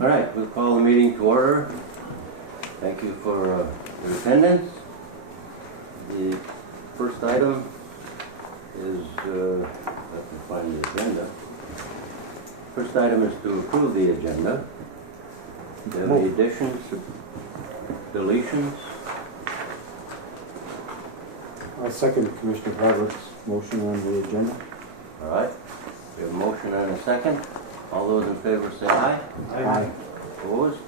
All right, we'll call the meeting to order. Thank you for your attendance. The first item is, let me find the agenda. First item is to approve the agenda. Do you have any additions, deletions? I'll second Commissioner Roberts' motion on the agenda. All right, we have a motion and a second. All those in favor say aye. Aye. Opposed?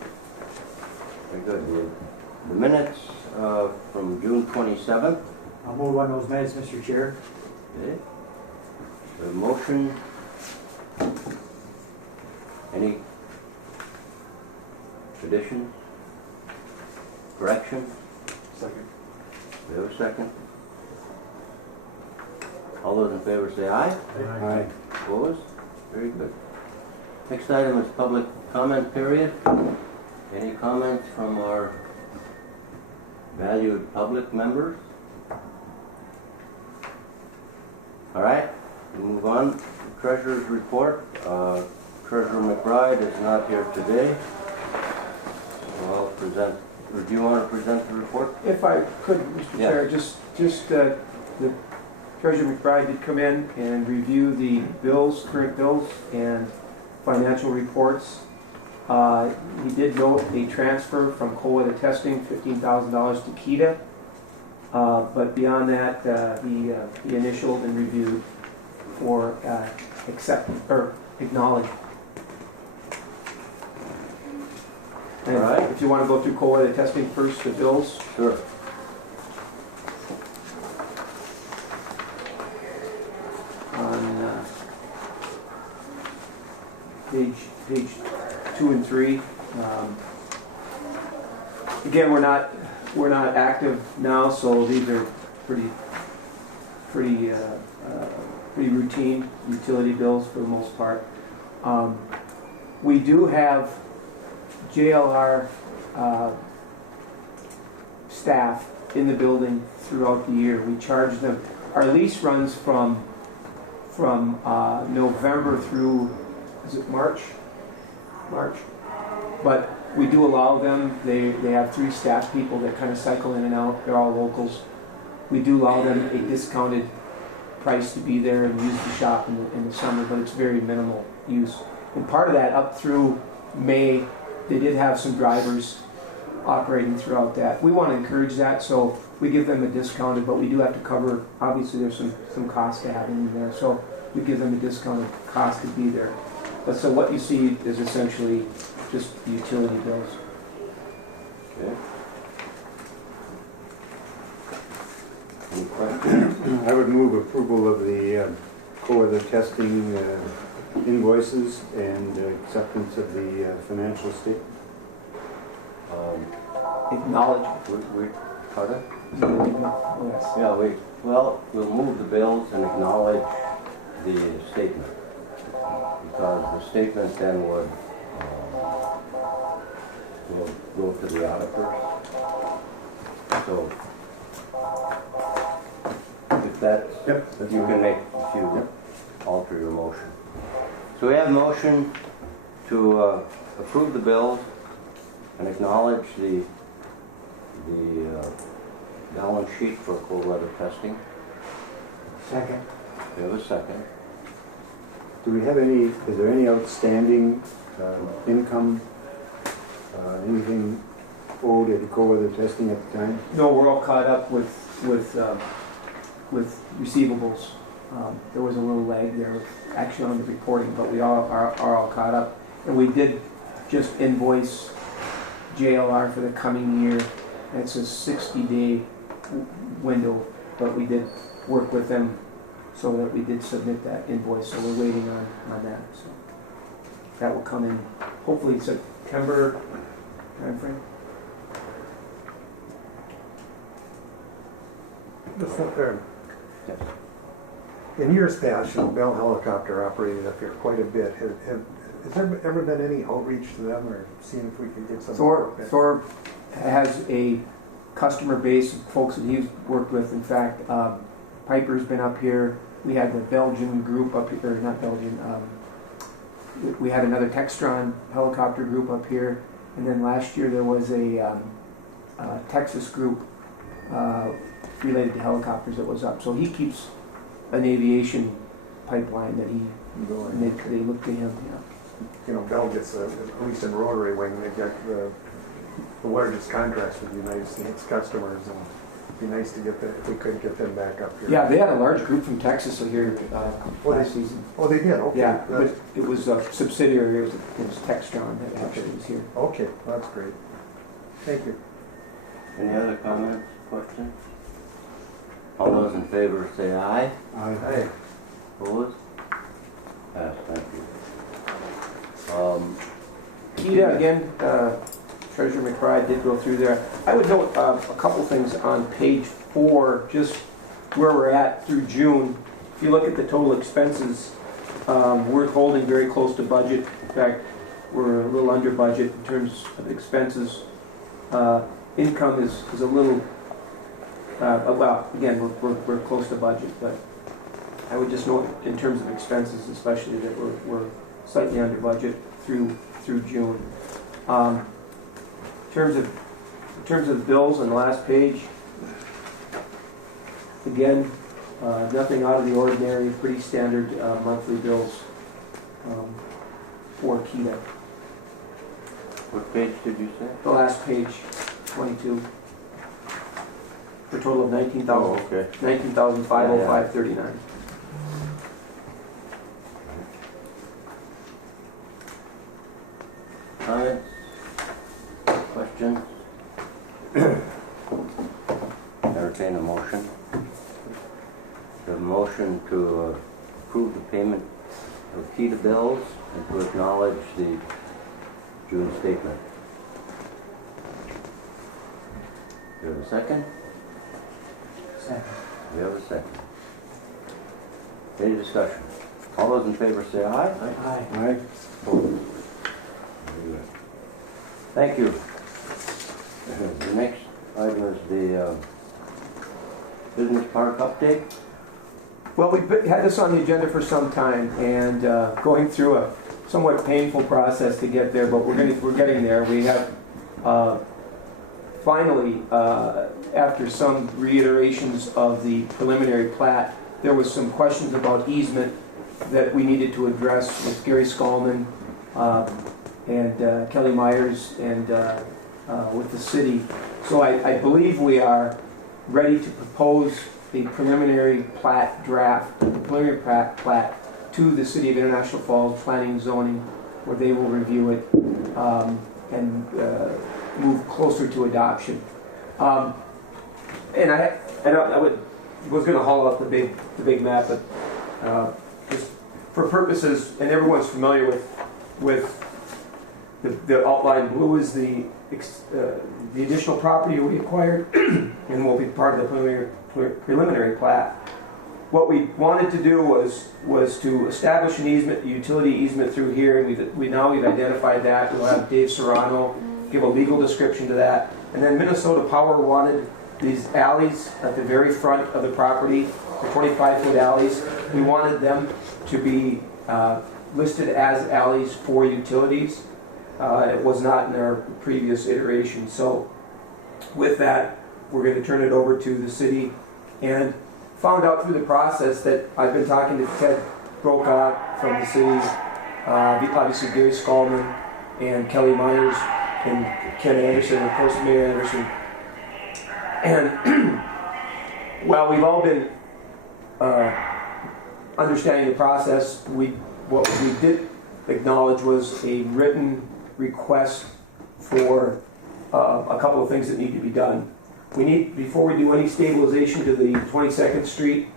Very good. The minutes from June 27th. I'll move on those minutes, Mr. Chair. Okay. The motion. Any additions? Corrections? Second. We have a second. All those in favor say aye. Aye. Opposed? Very good. Next item is public comment period. Any comments from our valued public members? All right, we'll move on. Treasurer's report. Treasurer McBride is not here today. So I'll present, or do you want to present the report? If I could, Mr. Yeah. Chair, just the Treasurer McBride did come in and review the bills, current bills, and financial reports. He did note a transfer from COA to testing, $15,000 to KETA. But beyond that, he initialed and reviewed for acknowledge. And All right. if you want to go through COA, the testing first, the bills. Sure. On page 2 and 3. Again, we're not active now, so these are pretty routine utility bills for the most part. We do have JLR staff in the building throughout the year. We charge them. Our lease runs from November through, is it March? But we do allow them. They have 3 staff people that kind of cycle in and out. They're all locals. We do allow them a discounted price to be there and use the shop in the summer, but it's very minimal use. And part of that, up through May, they did have some drivers operating throughout that. We want to encourage that, so we give them a discounted, but we do have to cover, obviously there's some cost to having them there, so we give them a discounted cost to be there. But so what you see is essentially just utility bills. Okay. Any questions? I would move approval of the COA, the testing invoices and acceptance of the financial statement. Acknowledge. Pardon? Oh, yes. Yeah, we'll move the bills and acknowledge the statement, because the statement then will go to the auditors. So if that's, you can make, if you alter your motion. So we have a motion to approve the bills and acknowledge the balance sheet for cold weather testing. Second. We have a second. Do we have is there any outstanding income, anything owed at COA, the testing at the time? No, we're all caught up with receivables. There was a little lag there, actually, on the reporting, but we are all caught up. And we did just invoice JLR for the coming year. It's a 60-day window, but we did work with them so that we did submit that invoice. So we're waiting on that. So that will come in hopefully September timeframe. Yes. In years past, Bell Helicopter operated up here quite a bit. Has there ever been any outreach to them, or seeing if we could get some? Thor has a customer base of folks that he's worked with. In fact, Piper's been up here. We had the Belgian group up here, or not Belgian, we had another Textron helicopter group up here, and then last year there was a Texas group related to helicopters that was up. So he keeps an aviation pipeline that they look to him. Yeah. You know, Bell gets, at least in rotary wing, they've got the largest contracts with the United States customers, and it'd be nice to get that, if we could get them back up here. Yeah, they had a large group from Texas here last season. Oh, they did, okay. Yeah, but That's- it was a subsidiary, it was Textron that actually was here. Okay, that's great. Thank you. Any other comments, questions? All those in favor say aye. Hey, Opposed? Pass, thank you. Kita, again, Treasurer McBride did go through there. I would note a couple things on page 4, just where we're at through June. If you look at the total expenses, we're holding very close to budget. In fact, we're a little under budget in terms of expenses. Income is a little, well, again, we're close to budget, but I would just note in terms of expenses especially that we're slightly under budget through June. In terms of bills on the last page, again, nothing out of the ordinary, pretty standard monthly bills for Kita. What page did you say? The last page, 22, for a total of Oh, okay. $19,505.39. Comments? Questions? Entertain a motion. The motion to approve the payment of Kita bills and to acknowledge the June statement. Do you have a second? Second. We have a second. Any discussion? All those in favor say aye. Aye. Aye. Opposed? Very good. Thank you. The next item is the business park update. Well, we've had this on the agenda for some time, and going through a somewhat painful process to get there, but we're getting there. We have finally, after some reiterations of the preliminary plat, there was some questions about easement that we needed to address with Gary Skolman and Kelly Myers and with the city. So I believe we are ready to propose the preliminary plat draft, the preliminary plat to the City of International Falls Planning and Zoning, where they will review it and move closer to adoption. And I was going to haul up the big map, but just for purposes, and everyone's familiar with the outline blue is the additional property we acquired and will be part of the preliminary plat. What we wanted to do was to establish an easement, a utility easement through here, and we've identified that. We'll have Dave Serrano give a legal description to that. And then Minnesota Power wanted these alleys at the very front of the property, the 25-foot alleys. We wanted them to be listed as alleys for utilities. It was not in our previous iteration. So with that, we're going to turn it over to the city, and found out through the process that I've been talking to Ted Brokaw from the city, obviously Gary Skolman and Kelly Myers and Ken Anderson, and of course Mayor Anderson. And while we've all been understanding the process, what we did acknowledge was a written request for a couple of things that need to be done. We need, before we do any stabilization to the 22nd Street,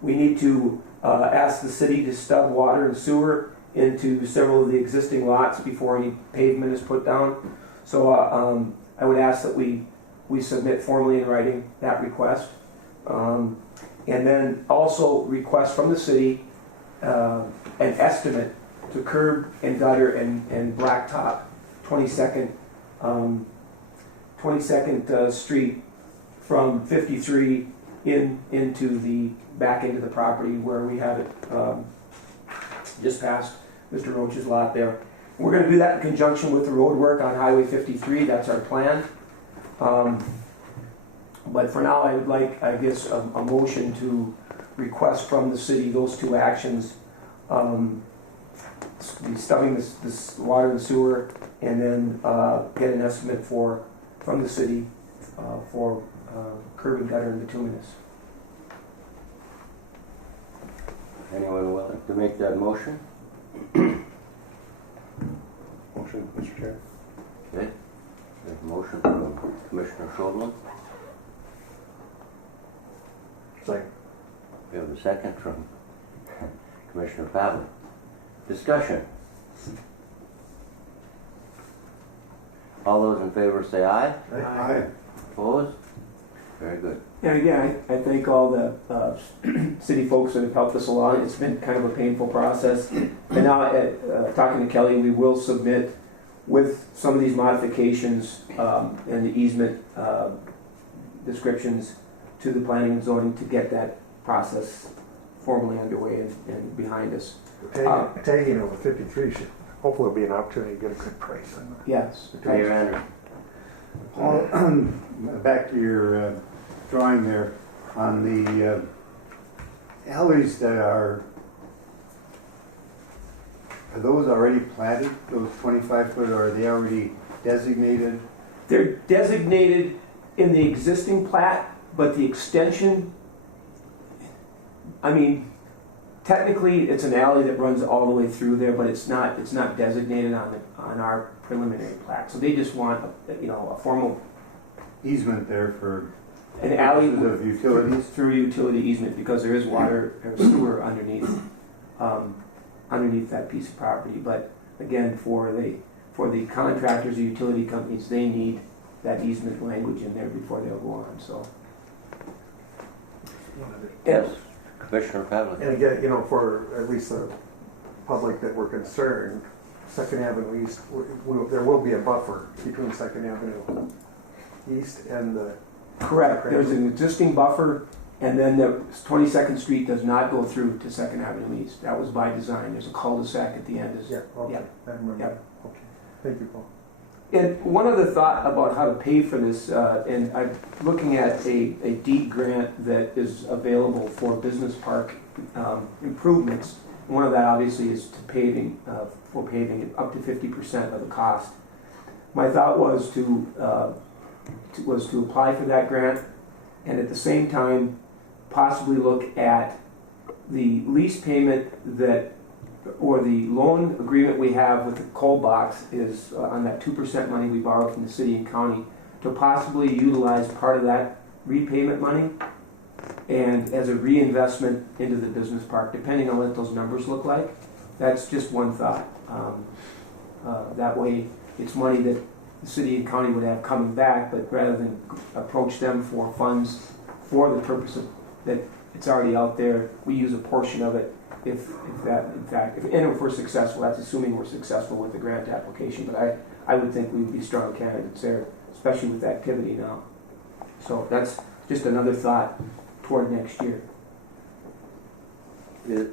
we need to ask the city to stub water and sewer into several of the existing lots before any pavement is put down. So I would ask that we submit formally in writing that request. And then also request from the city an estimate to curb and gutter and blacktop 22nd Street from 53 into the back into the property where we have it just past Mr. Roach's lot there. We're going to do that in conjunction with the road work on Highway 53. That's our plan. But for now, I would like, I guess, a motion to request from the city those two actions. Stubbing this water and sewer, and then get an estimate from the city for curb and gutter and bituminous. Anyone willing to make that motion? Motion, Mr. Chair. Okay. There's a motion from Commissioner Schulman. Second. We have a second from Commissioner Pavlik. Discussion. All those in favor say aye. Aye. Opposed? Very good. And again, I thank all the city folks that have helped us along. It's been kind of a painful process. And now, talking to Kelly, we will submit with some of these modifications and the easement descriptions to the planning and zoning to get that process formally underway and behind us. Tagging over 53 should hopefully be an opportunity to get a good price on that. Yes. Mayor Anderson. Paul, back to your drawing there on the alleys that are those already platted, those 25-foot, or are they already designated? They're designated in the existing plat, but the extension, I mean, technically it's an alley that runs all the way through there, but it's not designated on our preliminary plat. So they just want a formal Easement there for an alley purposes of utilities? through utility easement, because there is water or sewer underneath that piece of property. But again, for the contractors or utility companies, they need that easement language in there before they'll go on. So Yes. Commissioner Pavlik. And again, for at least the public that were concerned, Second Avenue East, there will be a buffer between Second Avenue East and the... correct. There's an existing buffer, and then the 22nd Street does not go through to Second Avenue East. That was by design. There's a cul-de-sac at the end. Yeah, okay. Yeah. I remember. Yeah. Okay. Thank you, Paul. And one other thought about how to pay for this, and I'm looking at a deed grant that is available for business park improvements. One of that obviously is to paving, for paving up to 50% of the cost. My thought was to apply for that grant, and at the same time possibly look at the lease payment or the loan agreement we have with the coal box is on that 2% money we borrowed from the city and county, to possibly utilize part of that repayment money and as a reinvestment into the business park, depending on what those numbers look like. That's just one thought. That way it's money that the city and county would have coming back, but rather than approach them for funds for the purpose of that it's already out there, we use a portion of it if we're successful. That's assuming we're successful with the grant application, but I would think we would be strong candidates there, especially with activity now. So that's just another thought toward next year. Do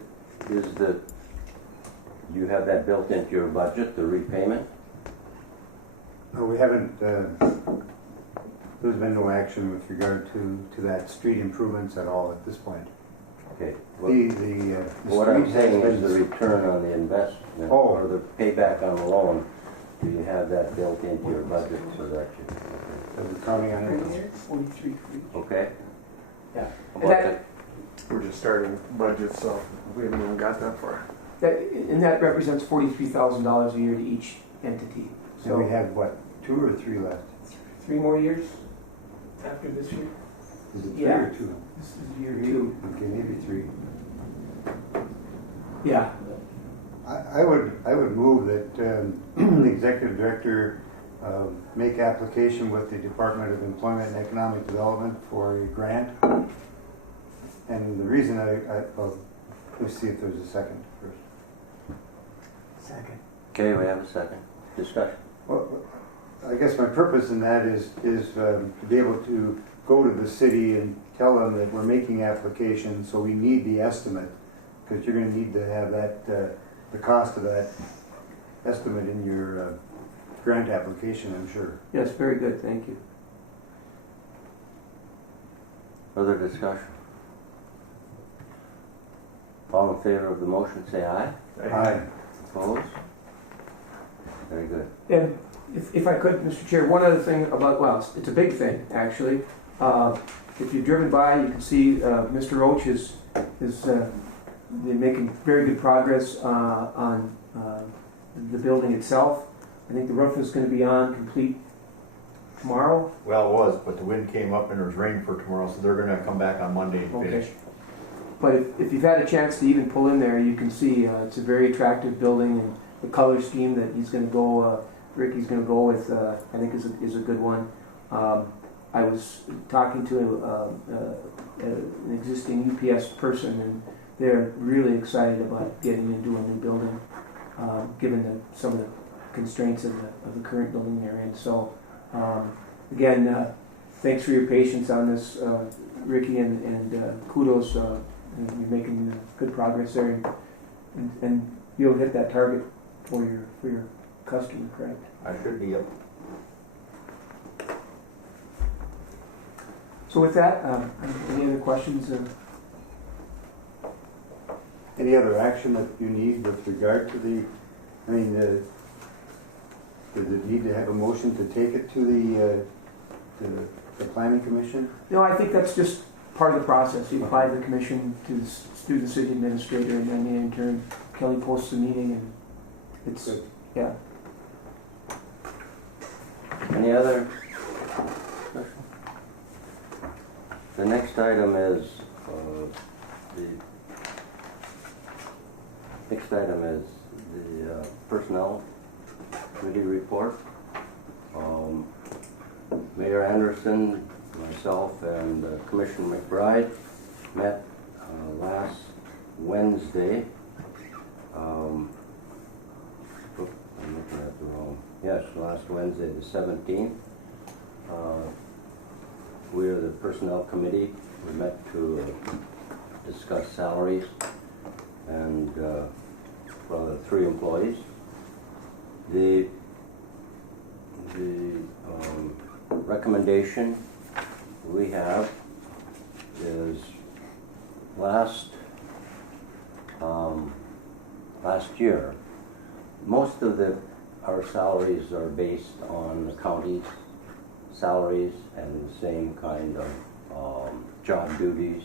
you have that built into your budget, the repayment? No, we haven't, there's been no action with regard to that street improvements at all at this point. Okay. The What I'm street saying has is the been, return on the investment Oh. or the payback on the loan. Do you have that built into your budget so that you? are we counting on it? 43. Okay. Yeah. How And about that, We're just starting budget, so we haven't even got that far. that represents $43,000 a year to each entity. So we have, what, 2 or 3 left? 3 more years after this year. Is it 3 Yeah. or 2? This is year 2. Okay, maybe 3. Yeah. I would move that the executive director make application with the Department of Employment and Economic Development for a grant. And the reason let's see if there's a second first. Second. Okay, we have a second. Discussion. Well, I guess my purpose in that is to be able to go to the city and tell them that we're making applications, so we need the estimate, because you're going to need to have that the cost of that estimate in your grant application, I'm sure. Yes, very good, thank you. Further discussion? All in favor of the motion, say aye. Aye. Opposed? Very good. And if I could, Mr. Chair, one other thing about, well, it's a big thing, actually. If you've driven by, you can see Mr. Roach is they're making very good progress on the building itself. I think the roof is going to be on complete tomorrow. Well, it was, but the wind came up and there was rain for tomorrow, so they're gonna come back on Monday and finish. Okay. But if you've had a chance to even pull in there, you can see it's a very attractive building, and the color scheme that he's going to go, Ricky's going to go with, I think is a good one. I was talking to an existing UPS person, and they're really excited about getting into a new building, given some of the constraints of the current building they're in. So, again, thanks for your patience on this, Ricky, and kudos. You're making good progress there, and you'll hit that target for your customer, correct? I should be up. So with that, any other questions? Any other action that you need with regard to the, I mean, does it need to have a motion to take it to the planning commission? No, I think that's just part of the process. You apply to the commission through the city administrator, and then in turn, Kelly posts a meeting, and it's, Good. yeah. Any other discussion? The next item is the personnel committee report. Mayor Anderson, myself, and Commissioner McBride met last Wednesday. I'm looking at the wrong. Yes, last Wednesday, the 17th. We are the personnel committee. We met to discuss salaries and for the 3 employees. The recommendation we have is last year, most of our salaries are based on the county's salaries and the same kind of job duties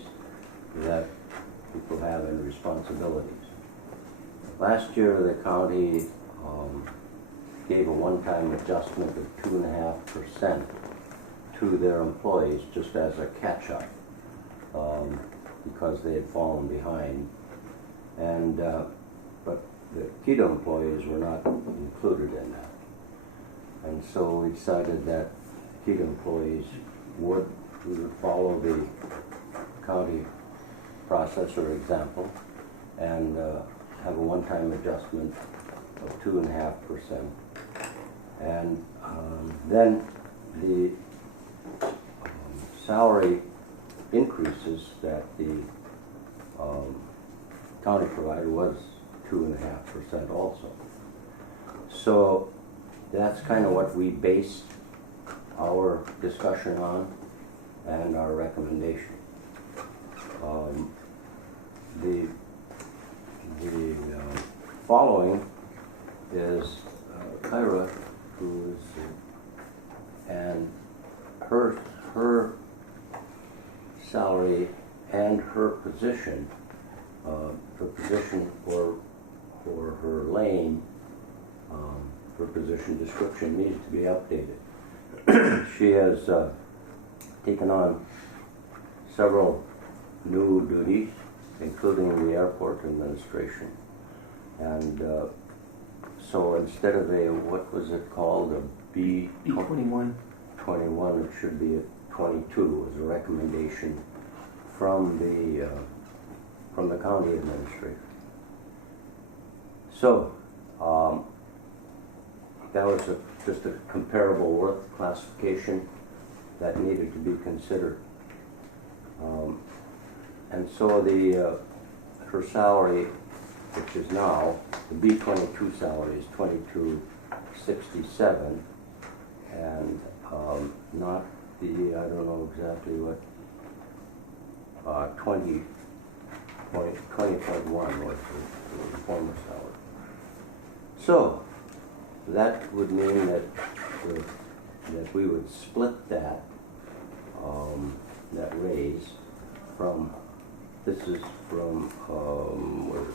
that people have and responsibilities. Last year, the county gave a one-time adjustment of 2.5% to their employees just as a catch-up because they had fallen behind. And but the KETA employees were not included in that. And so we decided that KETA employees would follow the county process or example and have a one-time adjustment of 2.5%. And then the salary increases that the county provided was 2.5% also. So that's kind of what we based our discussion on and our recommendation. The following is Kyra, who is, and her salary and her position for her lane, her position description needs to be updated. She has taken on several new duties, including the airport administration. And so instead of a, what was it called, a B21. 21, it should be a 22 as a recommendation from the county administrator. So that was just a comparable work classification that needed to be considered. And so her salary which is now, the B-22 salary is $22.67, and not the, I don't know exactly what, 20.1 was the former salary. So, that would mean that we would split that that raise from, this is from, where is it?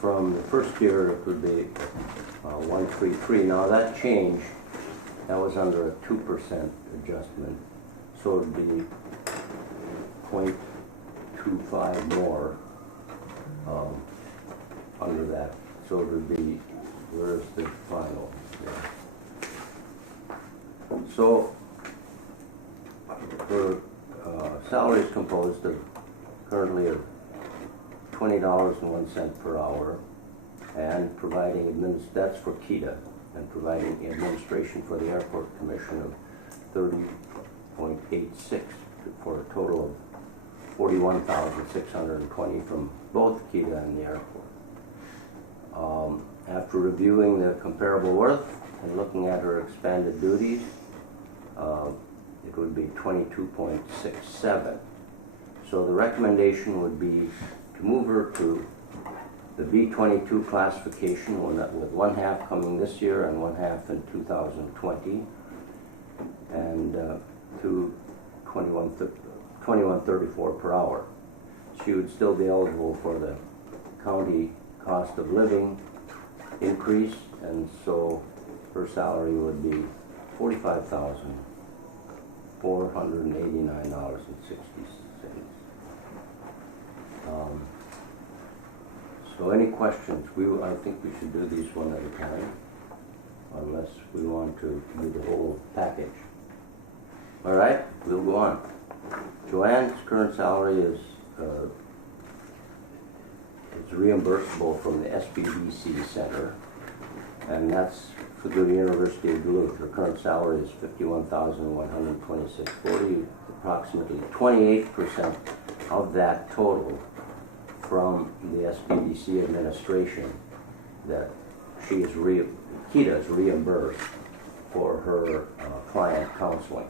From the first year, it would be 133. Now that change, that was under a 2% adjustment, so it would be 0.25 more under that. So it would be, where's the final? Yeah. So her salary is composed of currently of $20.01 per hour, and providing that's for KETA, and providing administration for the Airport Commission of $30.86 for a total of $41,620 from both KETA and the airport. After reviewing the comparable worth and looking at her expanded duties, it would be 22.67. So the recommendation would be to move her to the B-22 classification, with one half coming this year and one half in 2020, and to $21.34 per hour. She would still be eligible for the county cost of living increase, and so her salary would be $45,489.60. So any questions? I think we should do these one at a time, unless we want to do the whole package. All right, we'll go on. Joanne's current salary is reimbursable from the SBDC Center, and that's for the University of Duluth. Her current salary is $51,126.40, approximately 28% of that total from the SBDC administration that KETA is reimbursed for her client counseling.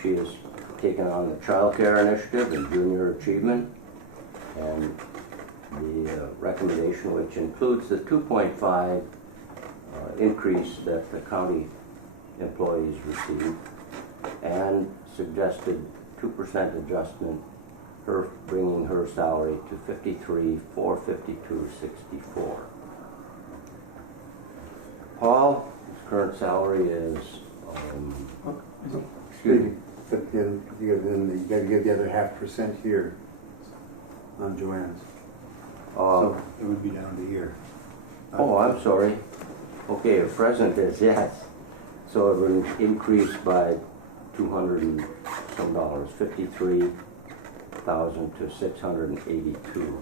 She has taken on the child care initiative and junior achievement, and the recommendation, which includes the 2.5 increase that the county employees receive, and suggested 2% adjustment, bringing her salary to $53,452.64. Paul, his current salary is, excuse me. But then you got to give the other 0.5% here on Joanne's. So it would be down to here. Oh, I'm sorry. Okay, her present is, yes. So it would increase by $200 and some dollars, $53,000 to $682.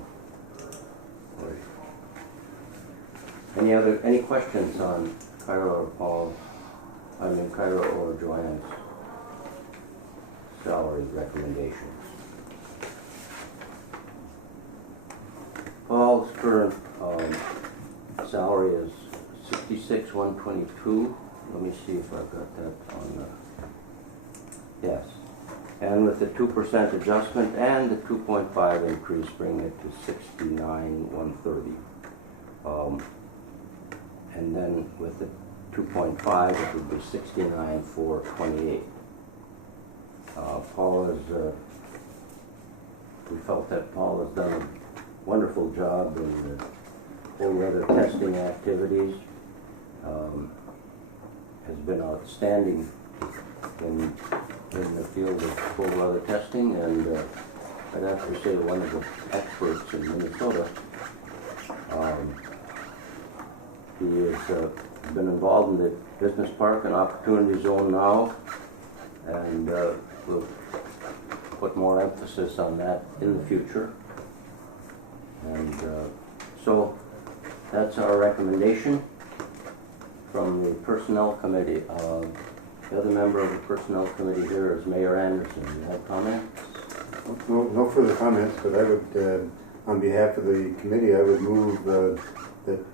Any questions on Kyra or Kyra or Joanne's salary recommendations? Paul's current salary is $66,122. Let me see if I've got that on the, yes. And with the 2% adjustment and the 2.5 increase, bring it to $69,130. And then with the 2.5, it would be $69,428. We felt that Paul has done a wonderful job in the cold weather testing activities. Has been outstanding in the field of cold weather testing, and I'd have to say one of the experts in Minnesota. He has been involved in the business park and opportunity zone now, and we'll put more emphasis on that in the future. And so that's our recommendation from the Personnel Committee. The other member of the Personnel Committee here is Mayor Anderson. You have comments? No further comments, but I would, on behalf of the committee, I would move that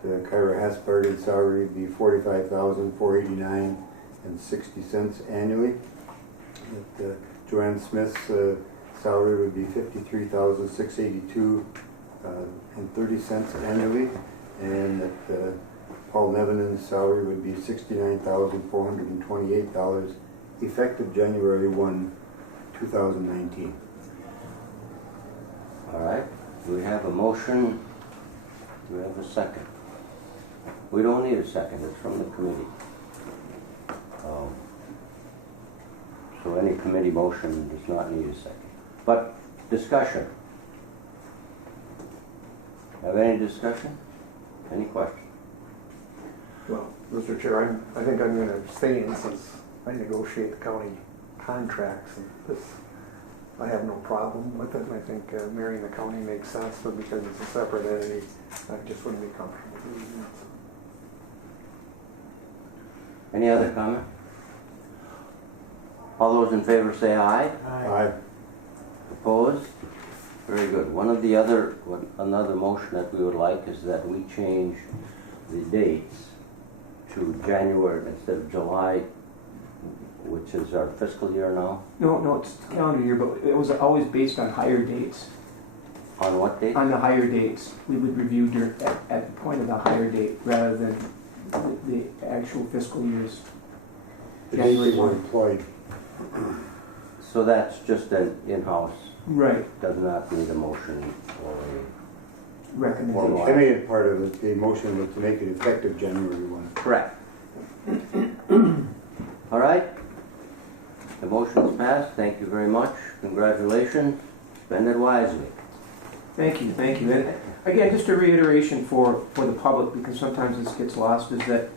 Kyra Hasbarger's salary be $45,489.60 annually. That Joanne Smith's salary would be $53,682.30 annually, and that Paul Nevin's salary would be $69,428 effective January 1, 2019. All right. Do we have a motion? Do we have a second? We don't need a second. It's from the committee. So any committee motion does not need a second. But discussion. Have any discussion? Any questions? Well, Mr. Chair, I think I'm going to abstain since I negotiate the county contracts, and this, I have no problem with it, and I think marrying the county makes sense, but because it's a separate entity, I just wouldn't be comfortable doing that. Any other comment? All those in favor say aye. Aye. Opposed? Very good. Another motion that we would like is that we change the dates to January instead of July, which is our fiscal year now. No, it's calendar year, but it was always based on higher dates. On what date? On the higher dates, we would review at the point of the higher date rather than the actual fiscal years. January 1. Employed. So that's just an in-house, Right, does not need a motion or a... recommendation. I made it part of it. The motion was to make it effective January 1. Correct. All right. The motion is passed. Thank you very much. Congratulations. Spend it wisely. Thank you. And again, just a reiteration for the public, because sometimes this gets lost, is that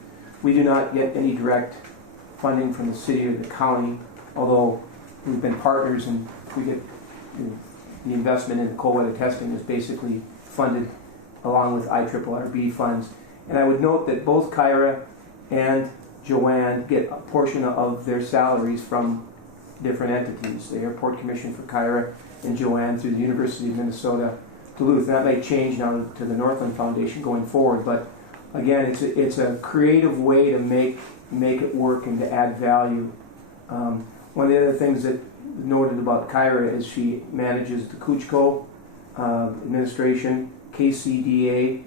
we do not get any direct funding from the city or the county, although we've been partners and we get the investment in cold weather testing is basically funded along with IRRB funds. And I would note that both Kyra and Joanne get a portion of their salaries from different entities. The Airport Commission for Kyra and Joanne through the University of Minnesota Duluth. That may change now to the Northland Foundation going forward, but again, it's a creative way to make it work and to add value. One of the other things that noted about Kyra is she manages the Koochiching administration, KCDA,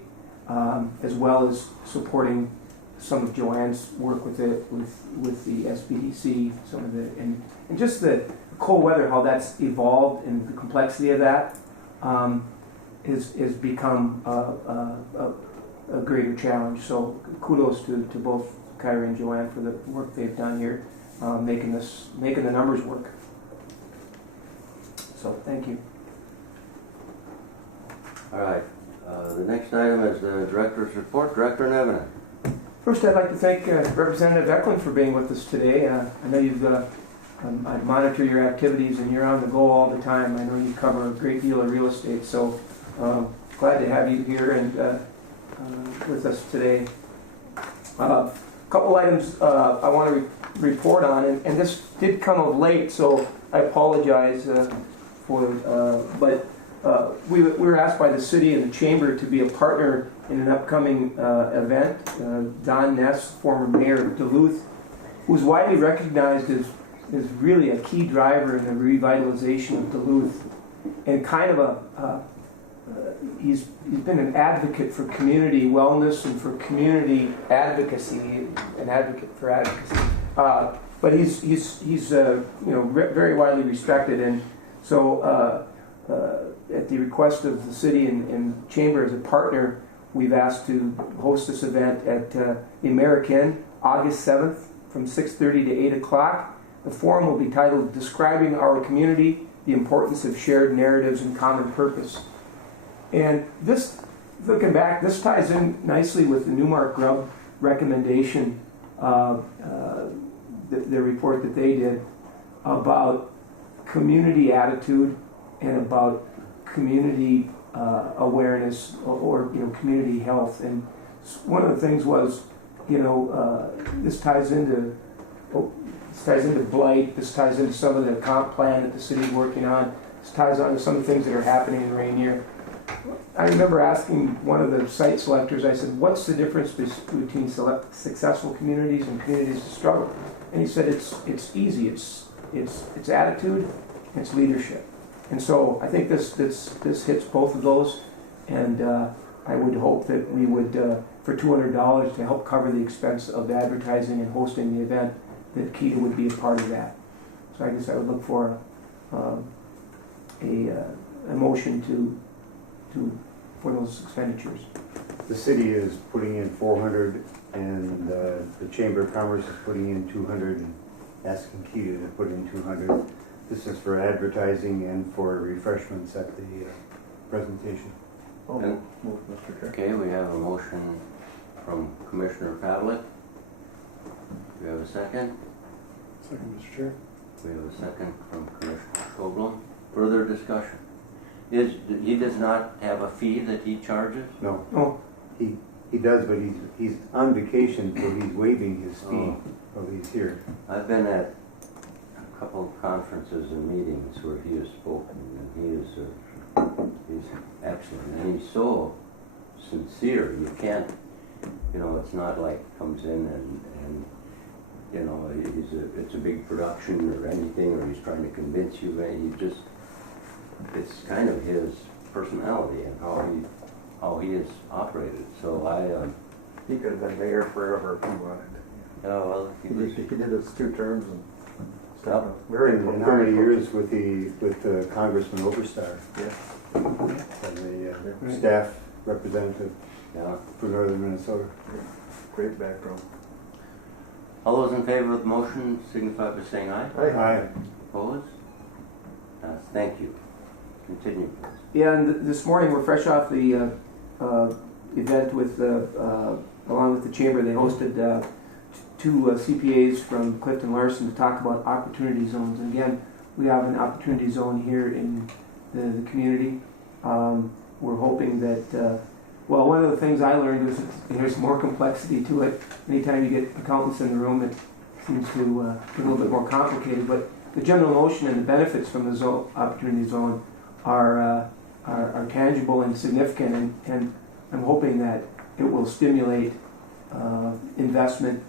as well as supporting some of Joanne's work with the SBDC, some of and just the cold weather, how that's evolved and the complexity of that is become a greater challenge. So kudos to both Kyra and Joanne for the work they've done here, making the numbers work. So thank you. All right. The next item is the Director's Report. Director Nevin. First, I'd like to thank Representative Eklund for being with us today. I know you've I monitor your activities and you're on the go all the time. I know you cover a great deal of real estate, so glad to have you here and with us today. A couple items I want to report on, and this did come of late, so I apologize for it. But we were asked by the city and the chamber to be a partner in an upcoming event. Don Ness, former mayor of Duluth, who's widely recognized as really a key driver in the revitalization of Duluth, and kind of he's been an advocate for community wellness and for community advocacy, an advocate for advocacy. But he's very widely respected, and so at the request of the city and chamber as a partner, we've asked to host this event at the American, August 7th from 6:30 to 8 o'clock. The forum will be titled Describing Our Community, the Importance of Shared Narratives and Common Purpose. And this, looking back, this ties in nicely with the Newmark Grubb recommendation, the report that they did about community attitude and about community awareness or community health. And one of the things was, this ties into this ties into blight, this ties into some of the comp plan that the city's working on, this ties on to some of the things that are happening in Rainier. I remember asking one of the site selectors, I said, what's the difference between successful communities and communities that struggle? And he said, it's easy, it's attitude, it's leadership. And so I think this hits both of those, and I would hope that we would, for $200 to help cover the expense of advertising and hosting the event, that Kita would be a part of that. So I guess I would look for a motion for those expenditures. The city is putting in 400, and the Chamber of Commerce is putting in 200, and asking Kita to put in 200. This is for advertising and for refreshments at the presentation. Oh, And- move, Mr. Chair. Okay, we have a motion from Commissioner Pavlik. Do we have a second? Second, Mr. Chair. We have a second from Commissioner Schoblum. Further discussion? He does not have a fee that he charges? No, Oh, he does, but he's on vacation, so he's waiving his fee Oh. while he's here. I've been at a couple of conferences and meetings where he has spoken, and he's excellent, and he's so sincere. You can't, it's not like comes in and it's a big production or anything, or he's trying to convince you. It's kind of his personality and how he is operated. So He could have been mayor forever if he wanted. He did his 2 terms and stuff. Very And how many years with Congressman Oberstar Yeah. as a staff representative yeah. for northern Minnesota? Great background. All those in favor of the motion signify by saying aye. Aye. Opposed? Thank you. Continue, please. yeah, and this morning we're fresh off the event with along with the chamber. They hosted 2 CPAs from Clifton Larson to talk about opportunity zones. And again, we have an opportunity zone here in the community. We're hoping that, one of the things I learned was that there's more complexity to it. Anytime you get accountants in the room, it seems to get a little bit more complicated. But the general notion and the benefits from the opportunity zone are tangible and significant, and I'm hoping that it will stimulate investment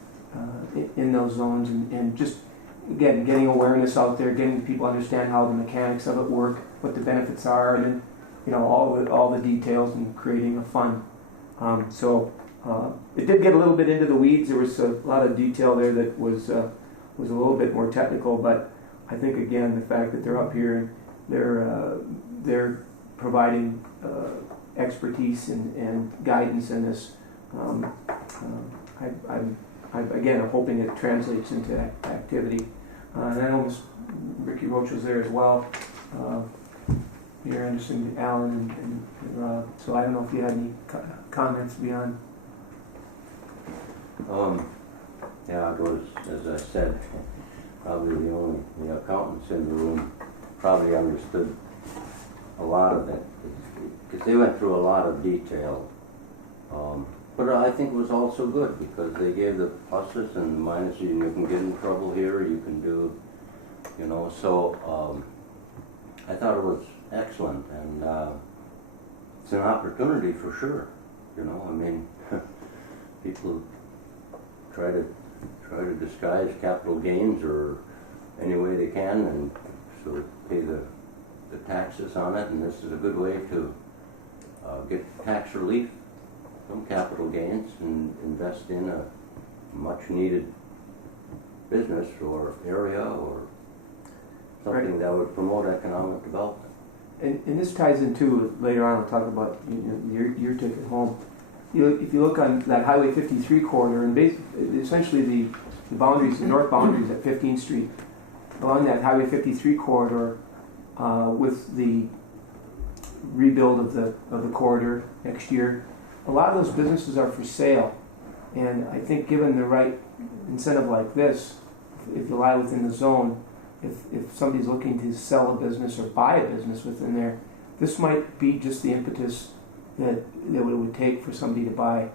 in those zones, and just again getting awareness out there, getting people to understand how the mechanics of it work, what the benefits are, and then all the details, and creating a fund. It did get a little bit into the weeds. There was a lot of detail there that was a little bit more technical, but I think again the fact that they're up here, they're providing expertise and guidance in this. I'm hoping it translates into activity. And I know Ricky Roach was there as well. Mayor Anderson, Alan, and Rob. So I don't know if you had any comments beyond. Yeah, it was, as I said, probably the accountants in the room probably understood a lot of it, because they went through a lot of detail. But I think it was also good, because they gave the pluses and the minuses. You can get in trouble here, you can do, so I thought it was excellent, and it's an opportunity for sure. People try to disguise capital gains or any way they can, and sort of pay the taxes on it, and this is a good way to get tax relief from capital gains and invest in a much needed business or area or something that would promote economic development. And this ties into, later on I'll talk about your ticket home. If you look on that Highway 53 corridor, and essentially the boundaries, the north boundaries at 15th Street, along that Highway 53 corridor, with the rebuild of the corridor next year, a lot of those businesses are for sale. And I think given the right incentive like this, if you lie within the zone, if somebody's looking to sell a business or buy a business within there, this might be just the impetus that it would take for somebody to buy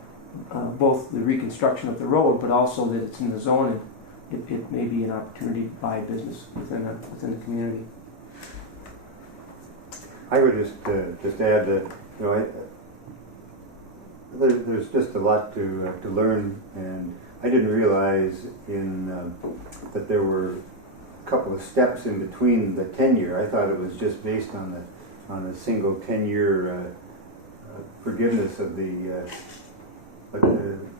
both the reconstruction of the road, but also that it's in the zone. it may be an opportunity to buy a business within the community. I would just add that, you know, there's just a lot to learn, and I didn't realize that there were a couple of steps in between the tenure. I thought it was just based on a single 10-year forgiveness of the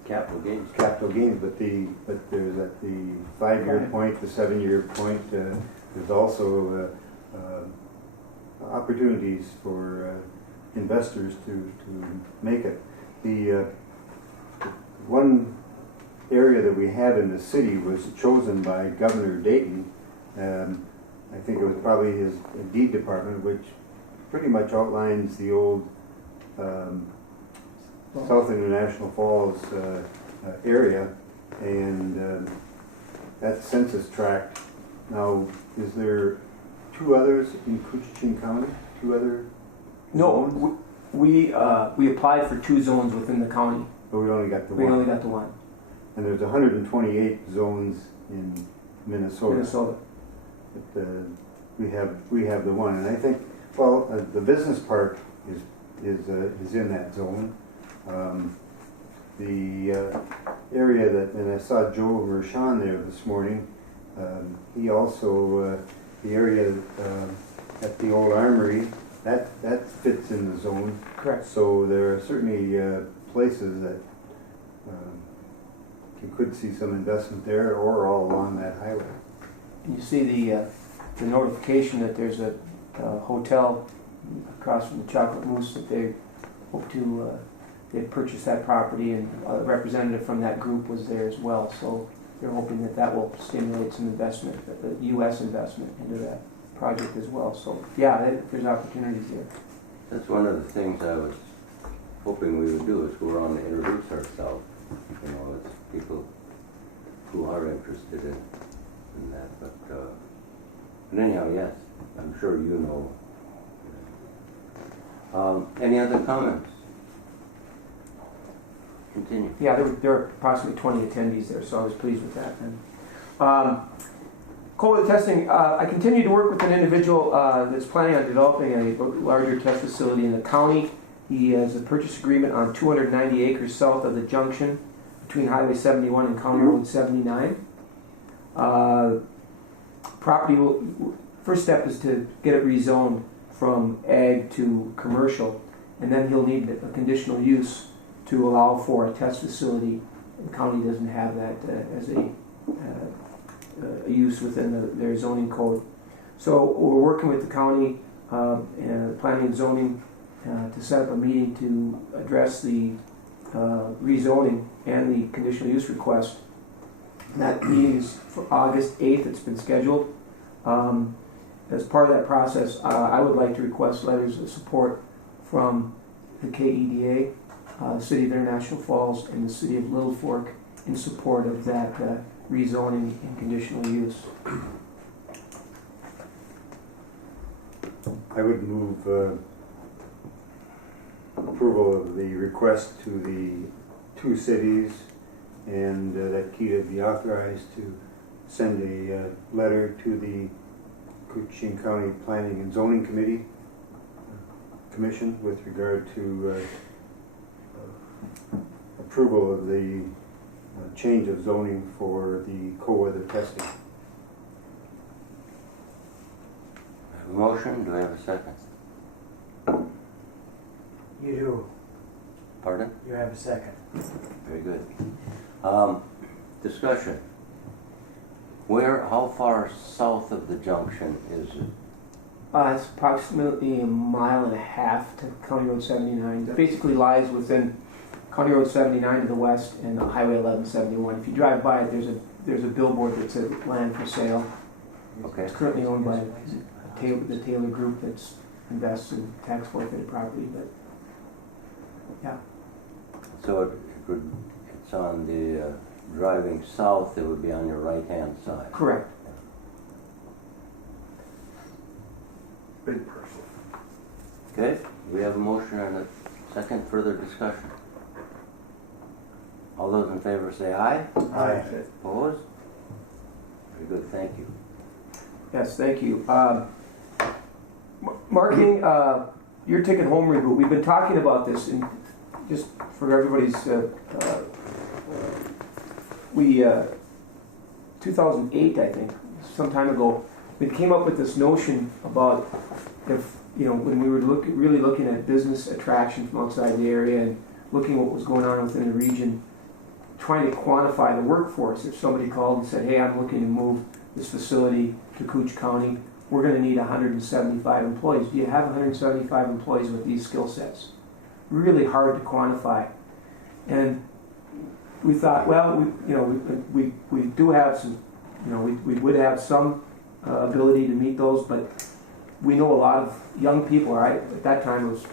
Capital gains. capital gains, but there's at the 5-year point, the 7-year point, there's also opportunities for investors to make it. The one area that we had in the city was chosen by Governor Dayton. I think it was probably his deed department, which pretty much outlines the old South International Falls area, and that census tract. Now, is there 2 others in Koochiching County? 2 other zones? No, we applied for 2 zones within the county. But we only got the We one. only got the one, And there's 128 zones in Minnesota. Minnesota. But, we have the one, and I think, well, the business park is in that zone. The area that, and I saw Joe Mershon there this morning. He also the area at the old armory that fits in the zone. Correct. So there are certainly places that you could see some investment there, or all along that highway. And you see the notification that there's a hotel across from the Chocolate Moose that they hope to they purchased that property, and a representative from that group was there as well. So they're hoping that will stimulate some investment, U.S. investment into that project as well. So yeah, there's opportunities there. That's one of the things I was hoping we would do, is go around and introduce ourselves. You know, it's people who are interested in that. But anyhow, yes, I'm sure you know. Any other comments? Continue. Yeah, there were approximately 20 attendees there, so I was pleased with that. And COVID testing, I continue to work with an individual that's planning on developing a larger test facility in the county. He has a purchase agreement on 290 acres south of the junction between Highway 71 and County Road 79. First step is to get it rezoned from ag to commercial, and then he'll need a conditional use to allow for a test facility. The county doesn't have that as a use within their zoning code. So we're working with the county and planning and zoning to set up a meeting to address the rezoning and the conditional use request. And that meeting is for August 8th. It's been scheduled. As part of that process, I would like to request letters of support from the KEDA, City of International Falls, and the City of Little Fork in support of that rezoning and conditional use. I would move approval of the request to the 2 cities, and that Keita be authorized to send a letter to the Koochiching County Planning and Zoning Commission with regard to approval of the change of zoning for the cold weather testing. I have a motion. Do I have a second? You do. Pardon? You have a second. Very good. Discussion. How far south of the junction is it? It's approximately 1.5 miles to County Road 79. It basically lies within County Road 79 to the west and Highway 1171. If you drive by it, there's a billboard that says land for sale. Okay. It's currently owned by the Taylor Group that invests in tax forfeited property. But yeah, So it's on the driving south. It would be on your right-hand side. correct. Big parcel. Okay. We have a motion and a second. Further discussion. All those in favor say aye. Aye. Opposed? Very good, thank you. Yes, thank you. Marketing, your ticket home reboot. We've been talking about this, and just for everybody's, 2008, I think, some time ago, we came up with this notion about if, when we were really looking at business attraction from outside the area and looking what was going on within the region, trying to quantify the workforce. If somebody called and said, hey, I'm looking to move this facility to Cooch County, we're going to need 175 employees. Do you have 175 employees with these skill sets? Really hard to quantify. And we thought, well, we do have some, we would have some ability to meet those, but we know a lot of young people, right? At that time I was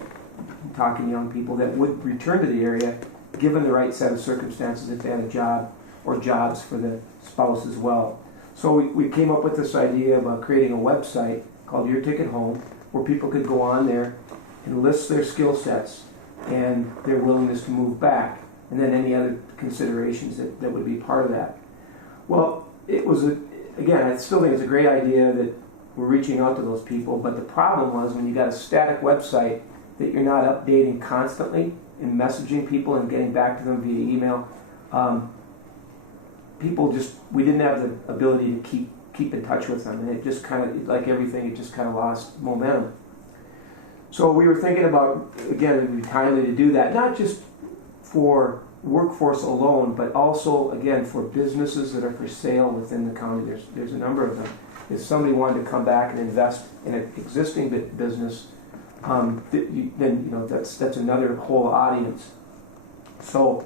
talking to young people that would return to the area given the right set of circumstances if they had a job or jobs for the spouse as well. So we came up with this idea about creating a website called Your Ticket Home where people could go on there and list their skill sets and their willingness to move back, and then any other considerations that would be part of that. Well, it was, again, I still think it's a great idea that we're reaching out to those people, but the problem was when you got a static website that you're not updating constantly and messaging people and getting back to them via email, we didn't have the ability to keep in touch with them, and it just kind of, like everything, it just kind of lost momentum. So we were thinking about, again, it would be timely to do that, not just for workforce alone, but also, again, for businesses that are for sale within the county. There's a number of them. If somebody wanted to come back and invest in an existing business, then that's another whole audience. So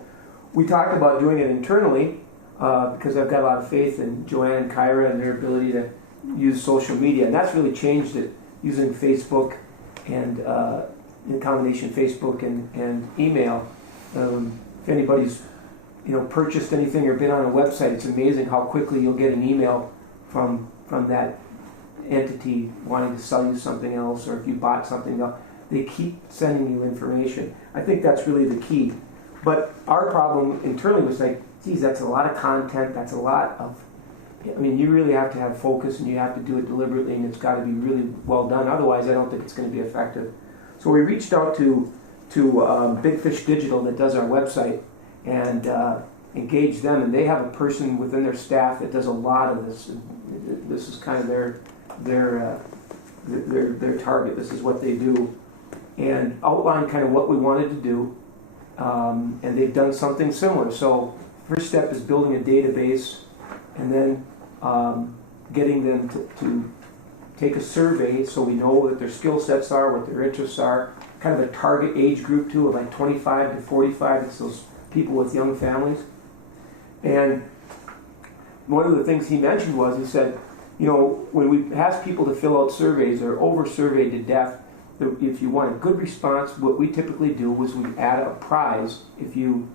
we talked about doing it internally because I've got a lot of faith in Joanne and Kyra and their ability to use social media, and that's really changed it, using Facebook and in combination Facebook and email. If anybody's purchased anything or been on a website, it's amazing how quickly you'll get an email from that entity wanting to sell you something else, or if you bought something else, they keep sending you information. I think that's really the key. But our problem internally was like, geez, that's a lot of content, that's a lot of, you really have to have focus and you have to do it deliberately, and it's got to be really well done. Otherwise, I don't think it's going to be effective. So we reached out to Big Fish Digital that does our website and engaged them, and they have a person within their staff that does a lot of this. This is kind of their target. This is what they do, and outline kind of what we wanted to do, and they've done something similar. So first step is building a database, and then getting them to take a survey so we know what their skill sets are, what their interests are, kind of a target age group too of like 25 to 45. It's those people with young families. And one of the things he mentioned was, he said, when we ask people to fill out surveys, they're over-surveyed to death. If you want a good response, what we typically do is we add a prize. If you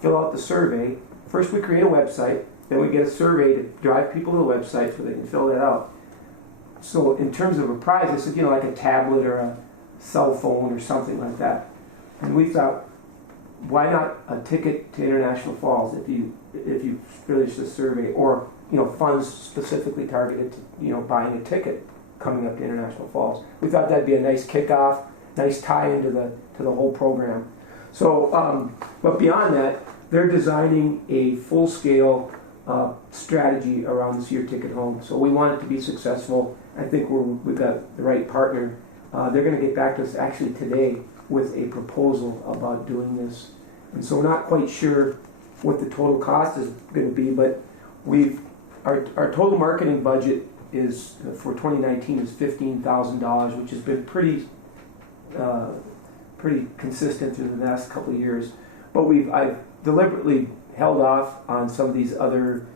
fill out the survey, first we create a website, then we get a survey to drive people to the website so they can fill that out. So in terms of a prize, I said, like a tablet or a cell phone or something like that. And we thought, why not a ticket to International Falls if you finish the survey, or funds specifically targeted to buying a ticket coming up to International Falls. We thought that'd be a nice kickoff, nice tie into the whole program. So, but beyond that, they're designing a full-scale strategy around this Your Ticket Home. So we want it to be successful. I think we've got the right partner. They're going to get back to us actually today with a proposal about doing this. And so we're not quite sure what the total cost is going to be, but our total marketing budget is for 2019 is $15,000, which has been pretty consistent through the last couple of years. But I've deliberately held off on some of these other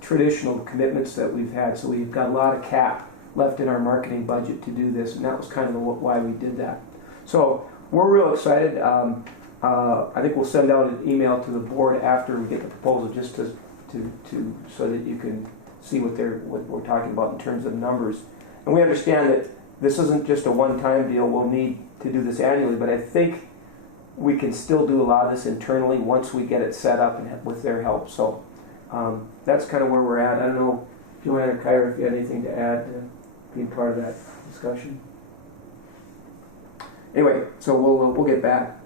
traditional commitments that we've had, so we've got a lot of cap left in our marketing budget to do this, and that was kind of why we did that. So we're real excited. I think we'll send out an email to the board after we get the proposal, just to so that you can see what we're talking about in terms of numbers. And we understand that this isn't just a one-time deal. We'll need to do this annually, but I think we can still do a lot of this internally once we get it set up and with their help. So that's kind of where we're at. I don't know, Joanne or Kyra, if you had anything to add, being part of that discussion. Anyway, so we'll get back.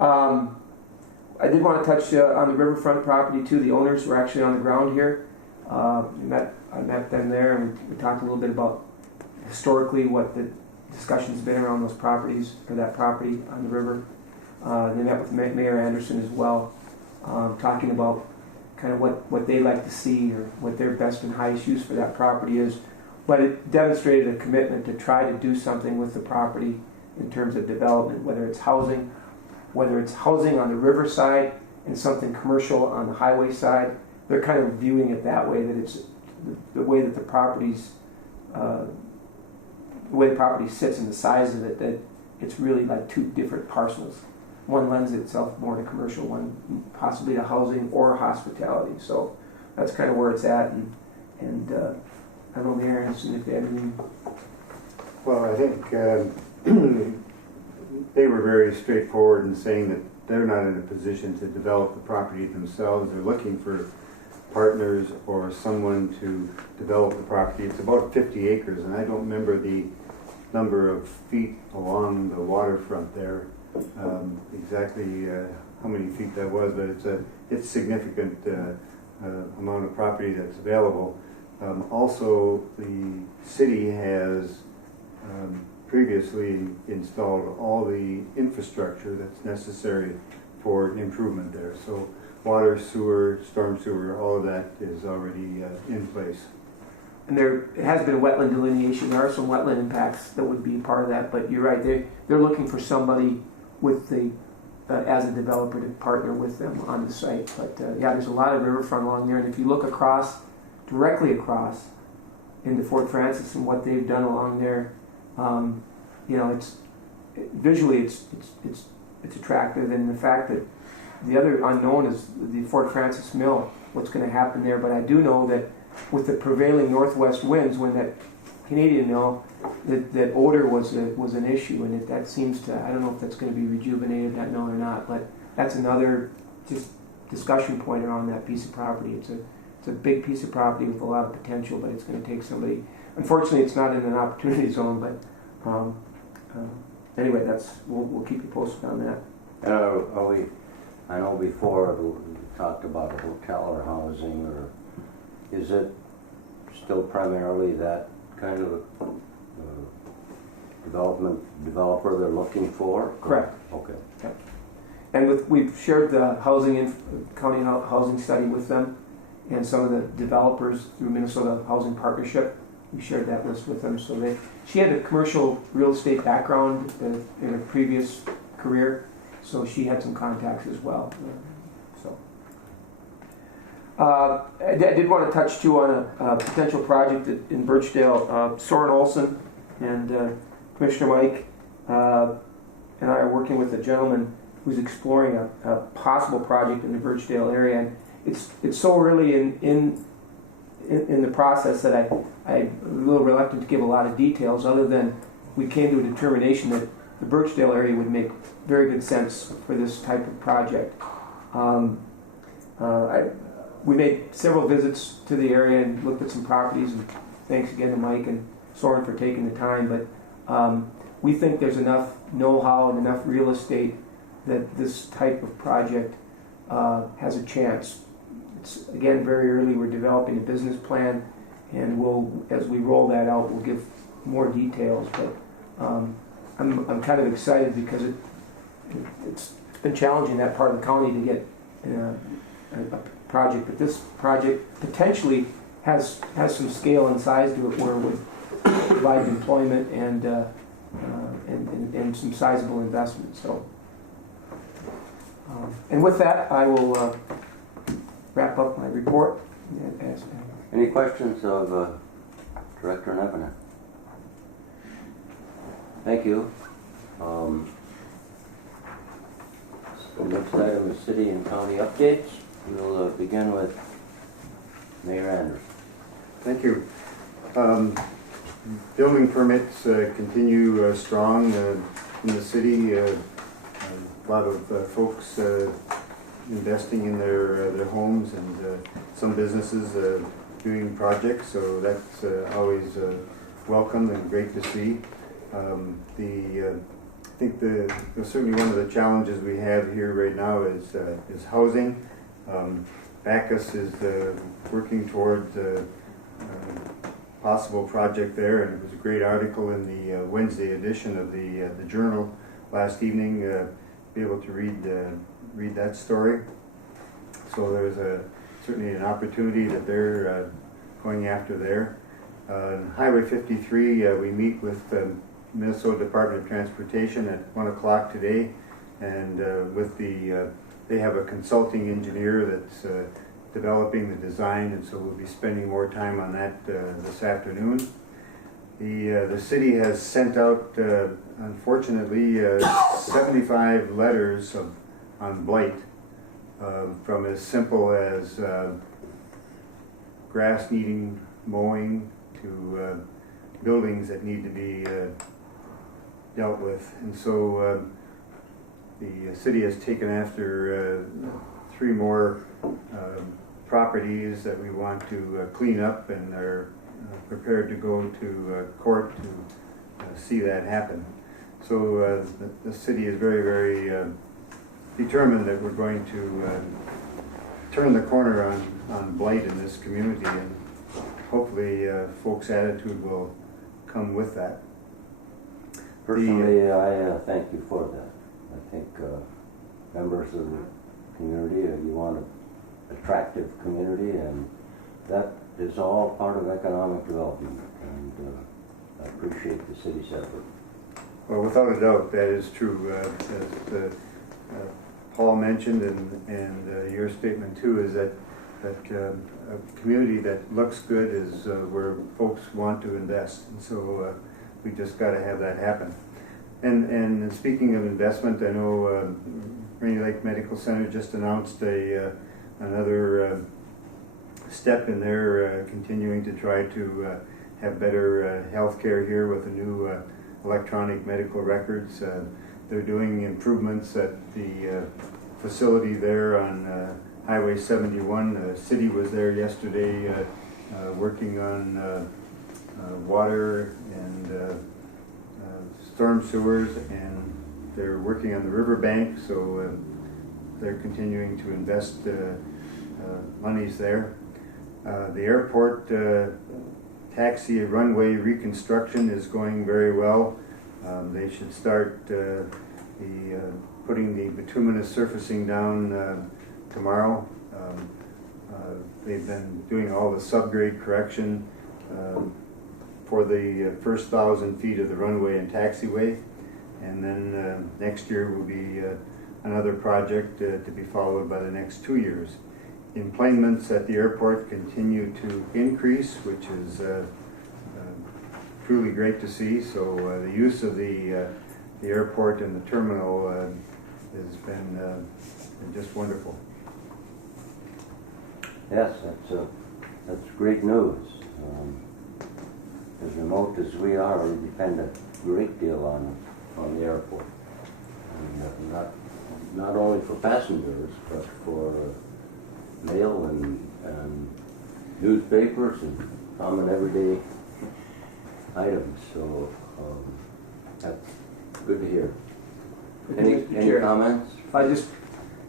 I did want to touch on the riverfront property too. The owners were actually on the ground here. I met them there, and we talked a little bit about historically what the discussion's been around those properties, or that property on the river. They met with Mayor Anderson as well, talking about kind of what they like to see or what their best and highest use for that property is. But it demonstrated a commitment to try to do something with the property in terms of development, whether it's housing on the river side and something commercial on the highway side. They're kind of viewing it that way, that it's the way that the property sits and the size of it, that it's really like two different parcels. One lends itself more to commercial, one possibly to housing or hospitality. So that's kind of where it's at. And I don't know, Mayor Anderson, if they have any. Well, I think they were very straightforward in saying that they're not in a position to develop the property themselves. They're looking for partners or someone to develop the property. It's about 50 acres, and I don't remember the number of feet along the waterfront there, exactly how many feet that was, but it's significant amount of property that's available. Also, the city has previously installed all the infrastructure that's necessary for improvement there. So water, sewer, storm sewer, all of that is already in place. And there has been wetland delineation. There are some wetland impacts that would be part of that, but you're right. They're looking for somebody with the as a developer to partner with them on the site. But yeah, there's a lot of riverfront along there, and if you look directly across into Fort Francis and what they've done along there, it's visually it's attractive, and the fact that the other unknown is the Fort Francis Mill, what's going to happen there. But I do know that with the prevailing northwest winds, when that Canadian mill, that odor was an issue, and that seems to, I don't know if that's going to be rejuvenated, that mill or not, but that's another just discussion point around that piece of property. It's a big piece of property with a lot of potential, but it's going to take somebody. Unfortunately, it's not in an opportunity zone, but anyway, we'll keep you posted on that. I know before we talked about a hotel or housing, or is it still primarily that kind of developer they're looking for? Correct. Okay. Okay. And we've shared the county housing study with them, and some of the developers through Minnesota Housing Partnership. We shared that list with them. So she had a commercial real estate background in her previous career, so she had some contacts as well. I did want to touch too on a potential project in Birchdale. Soren Olson and Commissioner Mike and I are working with a gentleman who's exploring a possible project in the Birchdale area. And it's so early in the process that I'm a little reluctant to give a lot of details, other than we came to a determination that the Birchdale area would make very good sense for this type of project. We made several visits to the area and looked at some properties, and thanks again to Mike and Soren for taking the time, but we think there's enough know-how and enough real estate that this type of project has a chance. It's, again, very early. We're developing a business plan, and as we roll that out, we'll give more details. But I'm kind of excited because it's been challenging that part of the county to get a project. But this project potentially has some scale and size to it, where it would provide employment and some sizable investment. So, and with that, I will wrap up my report. Any questions of Director Nevena? Thank you. So next item is city and county updates. We'll begin with Mayor Anderson. Thank you. Building permits continue strong in the city. A lot of folks investing in their homes, and some businesses doing projects, so that's always welcome and great to see. I think certainly one of the challenges we have here right now is housing. Bacchus is working toward possible project there, and it was a great article in the Wednesday edition of the Journal last evening. Be able to read that story. So there's certainly an opportunity that they're going after there. Highway 53, we meet with Minnesota Department of Transportation at 1 o'clock today, and they have a consulting engineer that's developing the design, and so we'll be spending more time on that this afternoon. The city has sent out, unfortunately, 75 letters on blight, from as simple as grass needing mowing to buildings that need to be dealt with. And so the city has taken after 3 more properties that we want to clean up, and are prepared to go to court to see that happen. So the city is very, very determined that we're going to turn the corner on blight in this community, and hopefully folks' attitude will come with that. Personally, I thank you for that. I think members of the community, you want an attractive community, and that is all part of economic development, and I appreciate the city's effort. Well, without a doubt, that is true. As Paul mentioned, and your statement too, is that a community that looks good is where folks want to invest, and so we just got to have that happen. And speaking of investment, I know Rainy Lake Medical Center just announced another step in their continuing to try to have better health care here with the new electronic medical records. They're doing improvements at the facility there on Highway 71. The city was there yesterday working on water and storm sewers, and they're working on the riverbank, so they're continuing to invest monies there. The airport taxi runway reconstruction is going very well. They should start putting the bituminous surfacing down tomorrow. They've been doing all the subgrade correction for the first 1,000 feet of the runway and taxiway, and then next year will be another project to be followed by the next 2 years. Employments at the airport continue to increase, which is truly great to see. So the use of the airport and the terminal has been just wonderful. Yes, that's great news. As remote as we are, we depend a great deal on the airport, and not only for passengers, but for mail and newspapers and common everyday items. So that's good to hear. Any comments?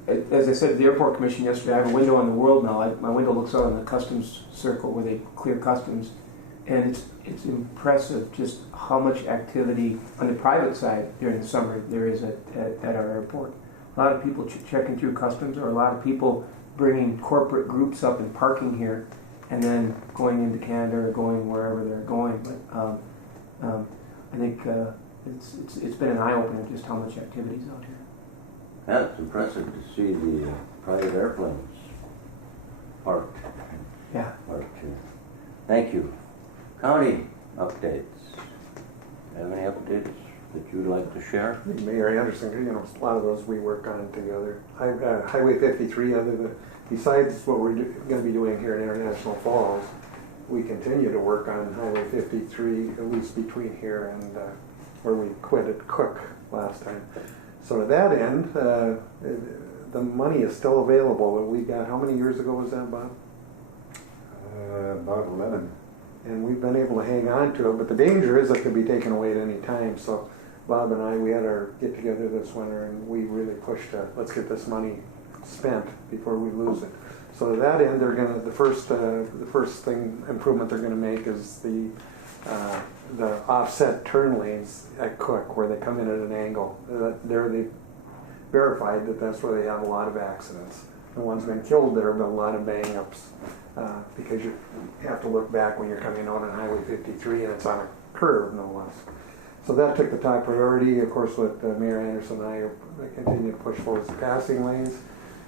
As I said at the airport commission yesterday, I have a window on the world now. My window looks out on the customs circle where they clear customs, and it's impressive just how much activity on the private side during the summer there is at our airport. A lot of people checking through customs, or a lot of people bringing corporate groups up and parking here, and then going into Canada or going wherever they're going. But I think it's been an eye opener just how much activity is out here. Yeah, it's impressive to see the private airplanes parked. Yeah. Parked here. Thank you. County updates. Have any updates that you'd like to share? Mayor Anderson, a lot of those we work on together. Highway 53, besides what we're going to be doing here in International Falls, we continue to work on Highway 53, at least between here and where we quit at Cook last time. So to that end, the money is still available. We got, how many years ago was that, Bob? About 11. And we've been able to hang on to it, but the danger is it could be taken away at any time. So Bob and I, we had our get together this winter, and we really pushed let's get this money spent before we lose it. So to that end, they're gonna the first improvement they're gonna make is the offset turn lanes at Cook, where they come in at an angle. They verified that that's where they have a lot of accidents. The one's been killed there, but a lot of bang-ups because you have to look back when you're coming out on Highway 53 and it's on a curve, no less. So that took the top priority. Of course, with Mayor Anderson and I continue to push towards the passing lanes.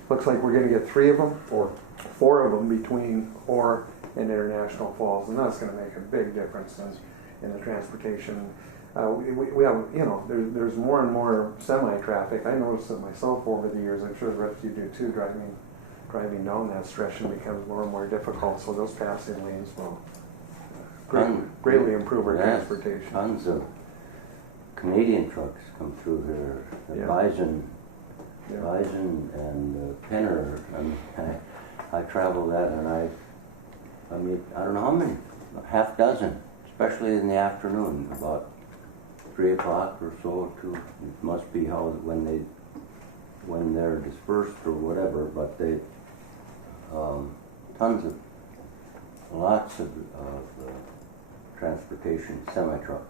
Looks like we're going to get 3 of them, or 4 of them between Orr and International Falls, and that's going to make a big difference in the transportation. We have, there's more and more semi-traffic. I noticed it myself over the years. I'm sure the rest of you do too, driving down that stretch, and becomes more and more difficult. So those passing lanes will greatly improve our transportation. Tons of Canadian trucks come through here. The Bison and Penner. I mean, I travel that, and I mean, I don't know how many, half dozen, especially in the afternoon, about 3 o'clock or so. It must be when they're dispersed or whatever. But they lots of transportation, semi-truck.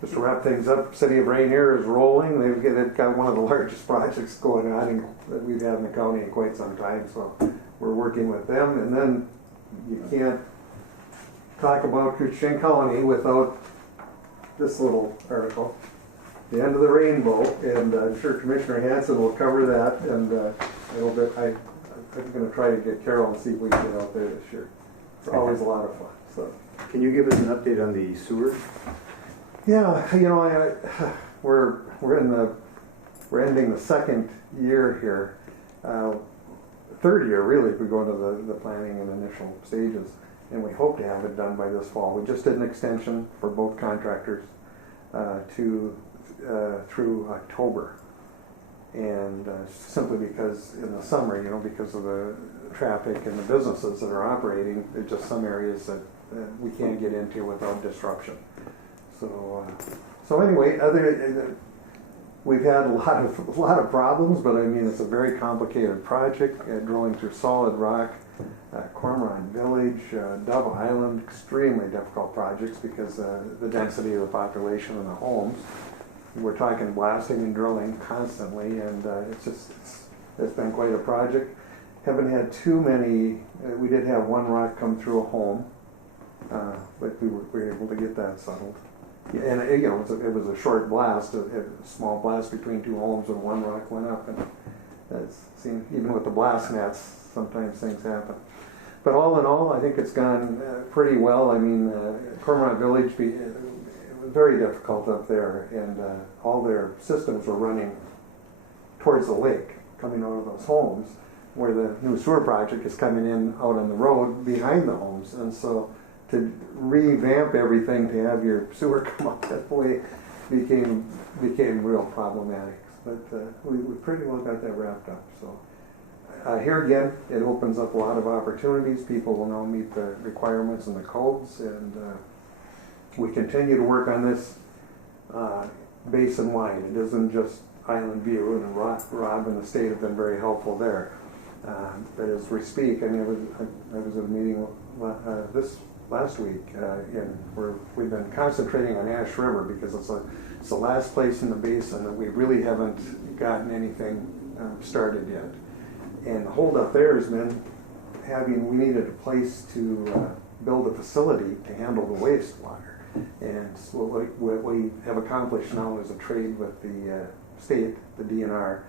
Just to wrap things up, City of Rainier is rolling. They've got one of the largest projects going on that we've had in the county in quite some time. So we're working with them. And then you can't talk about Koochiching Colony without this little article, The End of the Rainbow. And I'm sure Commissioner Hanson will cover that. And a little bit, I'm going to try to get Carol and see if we can get out there this year. It's always a lot of fun. So, Can you give us an update on the sewer? yeah, we're ending the second year here, third year really if we go into the planning and initial stages, and we hope to have it done by this fall. We just did an extension for both contractors through October, and simply because in the summer, because of the traffic and the businesses that are operating, there's just some areas that we can't get into without disruption. So anyway, we've had a lot of problems, but I mean it's a very complicated project. Drilling through solid rock, Cormorant Village, Dove Island, extremely difficult projects because the density of the population and the homes. We're talking blasting and drilling constantly, and it's been quite a project. Haven't had too many. We did have one rock come through a home, but we were able to get that settled. And it was a short blast, a small blast between 2 homes, and one rock went up. And even with the blast nets, sometimes things happen. But all in all, I think it's gone pretty well. I mean, Cormorant Village, it was very difficult up there, and all their systems were running towards the lake, coming out of those homes, where the new sewer project is coming in out on the road behind the homes. And so to revamp everything to have your sewer come up that way became real problematic. But we pretty well got that wrapped up. So here again, it opens up a lot of opportunities. People will now meet the requirements and the codes, and we continue to work on this basin-wide. It isn't just Island View, and Rob and the state have been very helpful there. But as we speak, I mean, I was at a meeting this last week, where we've been concentrating on Ash River because it's the last place in the basin that we really haven't gotten anything started yet. And the holdup there has been we needed a place to build a facility to handle the wastewater. And so what we have accomplished now is a trade with the state, the DNR,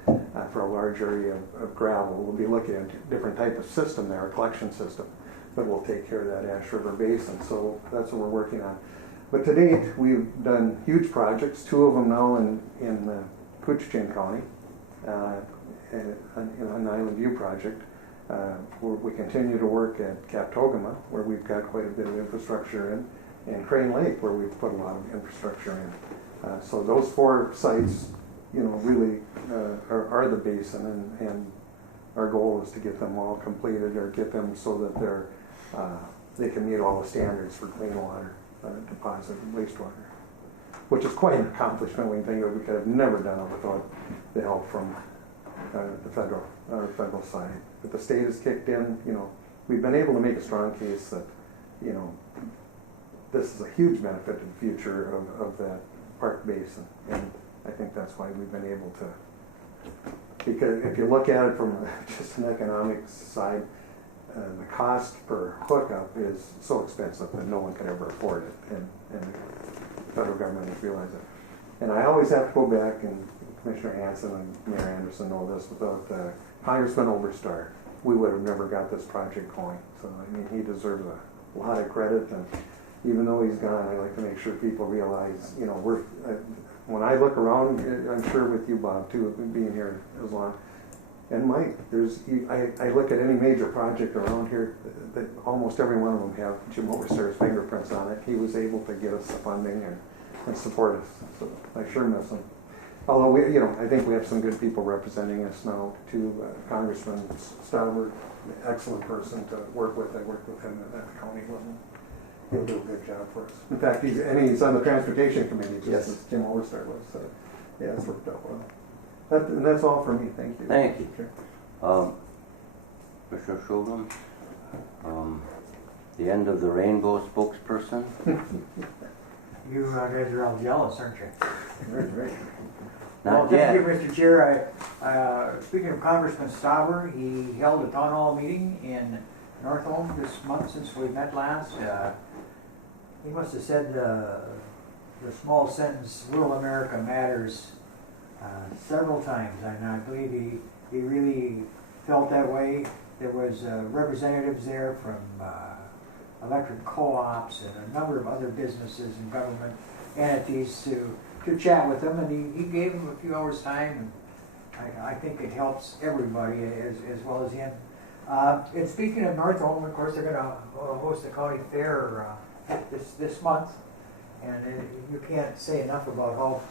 for a large area of gravel. We'll be looking at different type of system there, a collection system, but we'll take care of that Ash River Basin. So that's what we're working on. But to date, we've done huge projects, 2 of them now in Koochiching County, in an Island View project. We continue to work at Captogama, where we've got quite a bit of infrastructure in, and Crane Lake, where we've put a lot of infrastructure in. So those 4 sites, really are the basin, and our goal is to get them all completed, or get them so that they're they can meet all the standards for clean water deposit and wastewater, which is quite an accomplishment. We think that we could have never done it without the help from the federal side. But the state has kicked in. We've been able to make a strong case that this is a huge benefit to the future of that park basin, and I think that's why we've been able to. Because if you look at it from just an economic side, the cost per hookup is so expensive that no one can ever afford it, and the federal government has realized it. And I always have to go back, and Commissioner Hanson and Mayor Anderson know this, without Congressman Overstar, we would have never got this project going. So, I mean, he deserves a lot of credit, and even though he's gone, I like to make sure people realize, when I look around, I'm sure with you, Bob, too, being here as long, and Mike, I look at any major project around here, that almost every one of them have Jim Overstar's fingerprints on it. He was able to get us the funding and support us, so I sure miss him. Although I think we have some good people representing us now too. Congressman Stauber, excellent person to work with. I worked with him at the county level. He'll do a good job for us. In fact, he's on the transportation committee, just as Jim Overstar was. So yeah, it's worked out well. And that's all for me. Thank you. Thank you. Sure. Commissioner Schulman, the end of the rainbow spokesperson. You guys are all jealous, aren't you? Right. Not Thank you, yet. Mr. Chair. Speaking of Congressman Stauber, he held a town hall meeting in Northolm this month since we met last. He must have said the small sentence, rural America matters, several times, and I believe he really felt that way. There was representatives there from electric co-ops and a number of other businesses and government entities to chat with him, and he gave him a few hours time, and I think it helps everybody as well as him. And speaking of Northolm, of course, they're going to host the county fair this month, and you can't say enough about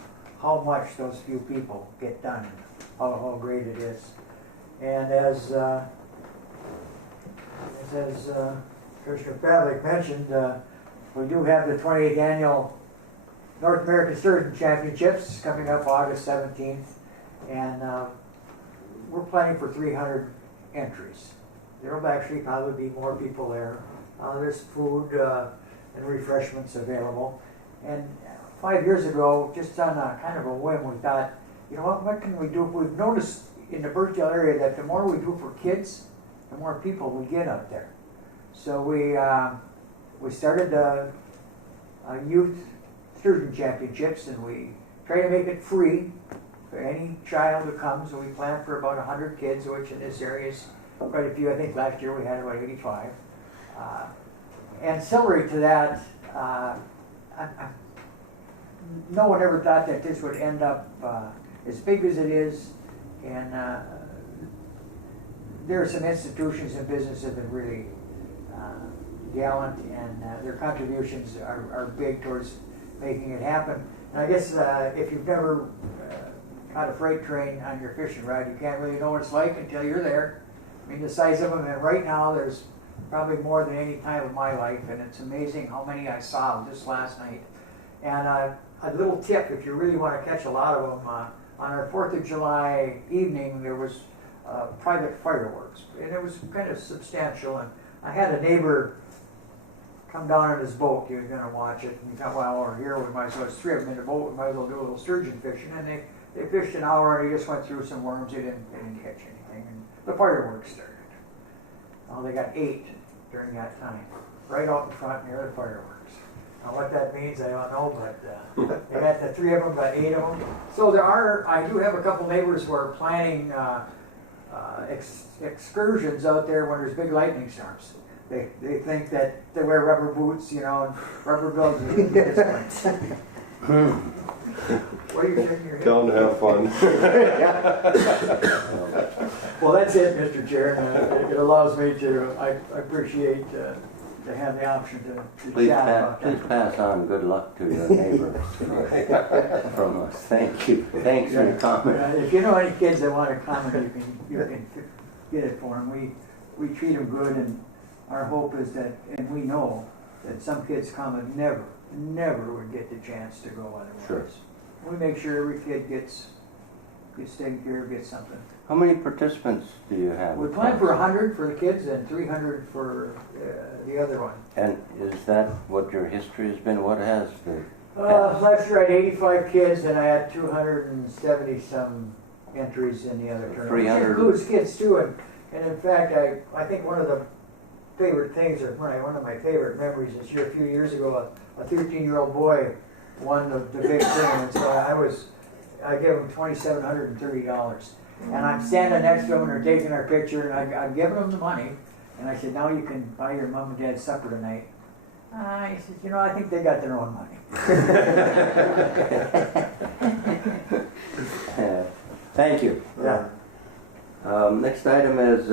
how much those few people get done, how great it is. And as Commissioner Pavlik mentioned, we do have the 28th annual North American Sturgeon Championships coming up August 17th, and we're planning for 300 entries. There will actually probably be more people there. There's food and refreshments available. And 5 years ago, just on a kind of a whim, we thought, what can we do? We've noticed in the Birchdale area that the more we do for kids, the more people we get up there. So we started the youth sturgeon championships, and we try to make it free for any child who comes. So we plan for about 100 kids, which in this area is quite a few. I think last year we had about 85. Ancillary to that, no one ever thought that this would end up as big as it is, and there are some institutions and businesses that have been really gallant, and their contributions are big towards making it happen. And I guess if you've never caught a freight train on your fishing rod, you can't really know what it's like until you're there. I mean, the size of them, and right now there's probably more than any time of my life, and it's amazing how many I saw just last night. And a little tip, if you really want to catch a lot of them, on our 4th of July evening, there was private fireworks, and it was kind of substantial. And I had a neighbor come down in his boat. He was going to watch it, and he thought, well, we're here, we might as well, it's 3 of them in the boat, we might as well do a little sturgeon fishing. And they fished an hour, and he just went through some worms. They didn't catch anything, and the fireworks started. Well, they got 8 during that time, right out in front near the fireworks. Now, what that means, I don't know, but they got the 3 of them, got 8 of them. So I do have a couple neighbors who are planning excursions out there when there's big lightning storms. They think that they wear rubber boots, and rubber gloves. What are you shaking your head? Tell them to have fun. Well, that's it, Mr. Chair. It allows me to, I appreciate to have the option to Please chat about that. please pass on good luck to your neighbors from us. Thank you. Thanks for your comment. If you know any kids that want to comment, you can get it for them. We treat them good, and our hope is that, and we know, that some kids come and never would get the chance to go otherwise. Sure. We make sure every kid gets taken care of, gets something. How many participants do you have? We plan for 100 for the kids and 300 for the other one. And is that what your history has been? What has the... Last year I had 85 kids and I had 270 some entries in the other tournament. 300. Which includes kids too, and in fact I think one of the favorite things, or one of my favorite memories is here a few years ago, a 13-year-old boy won the big tournament, so I gave him $2,730. And I'm standing next to him and they're taking our picture and I'm giving him the money. And I said, now you can buy your mom and dad's supper tonight. He said, I think they got their own money. Thank you. Yeah. Next item is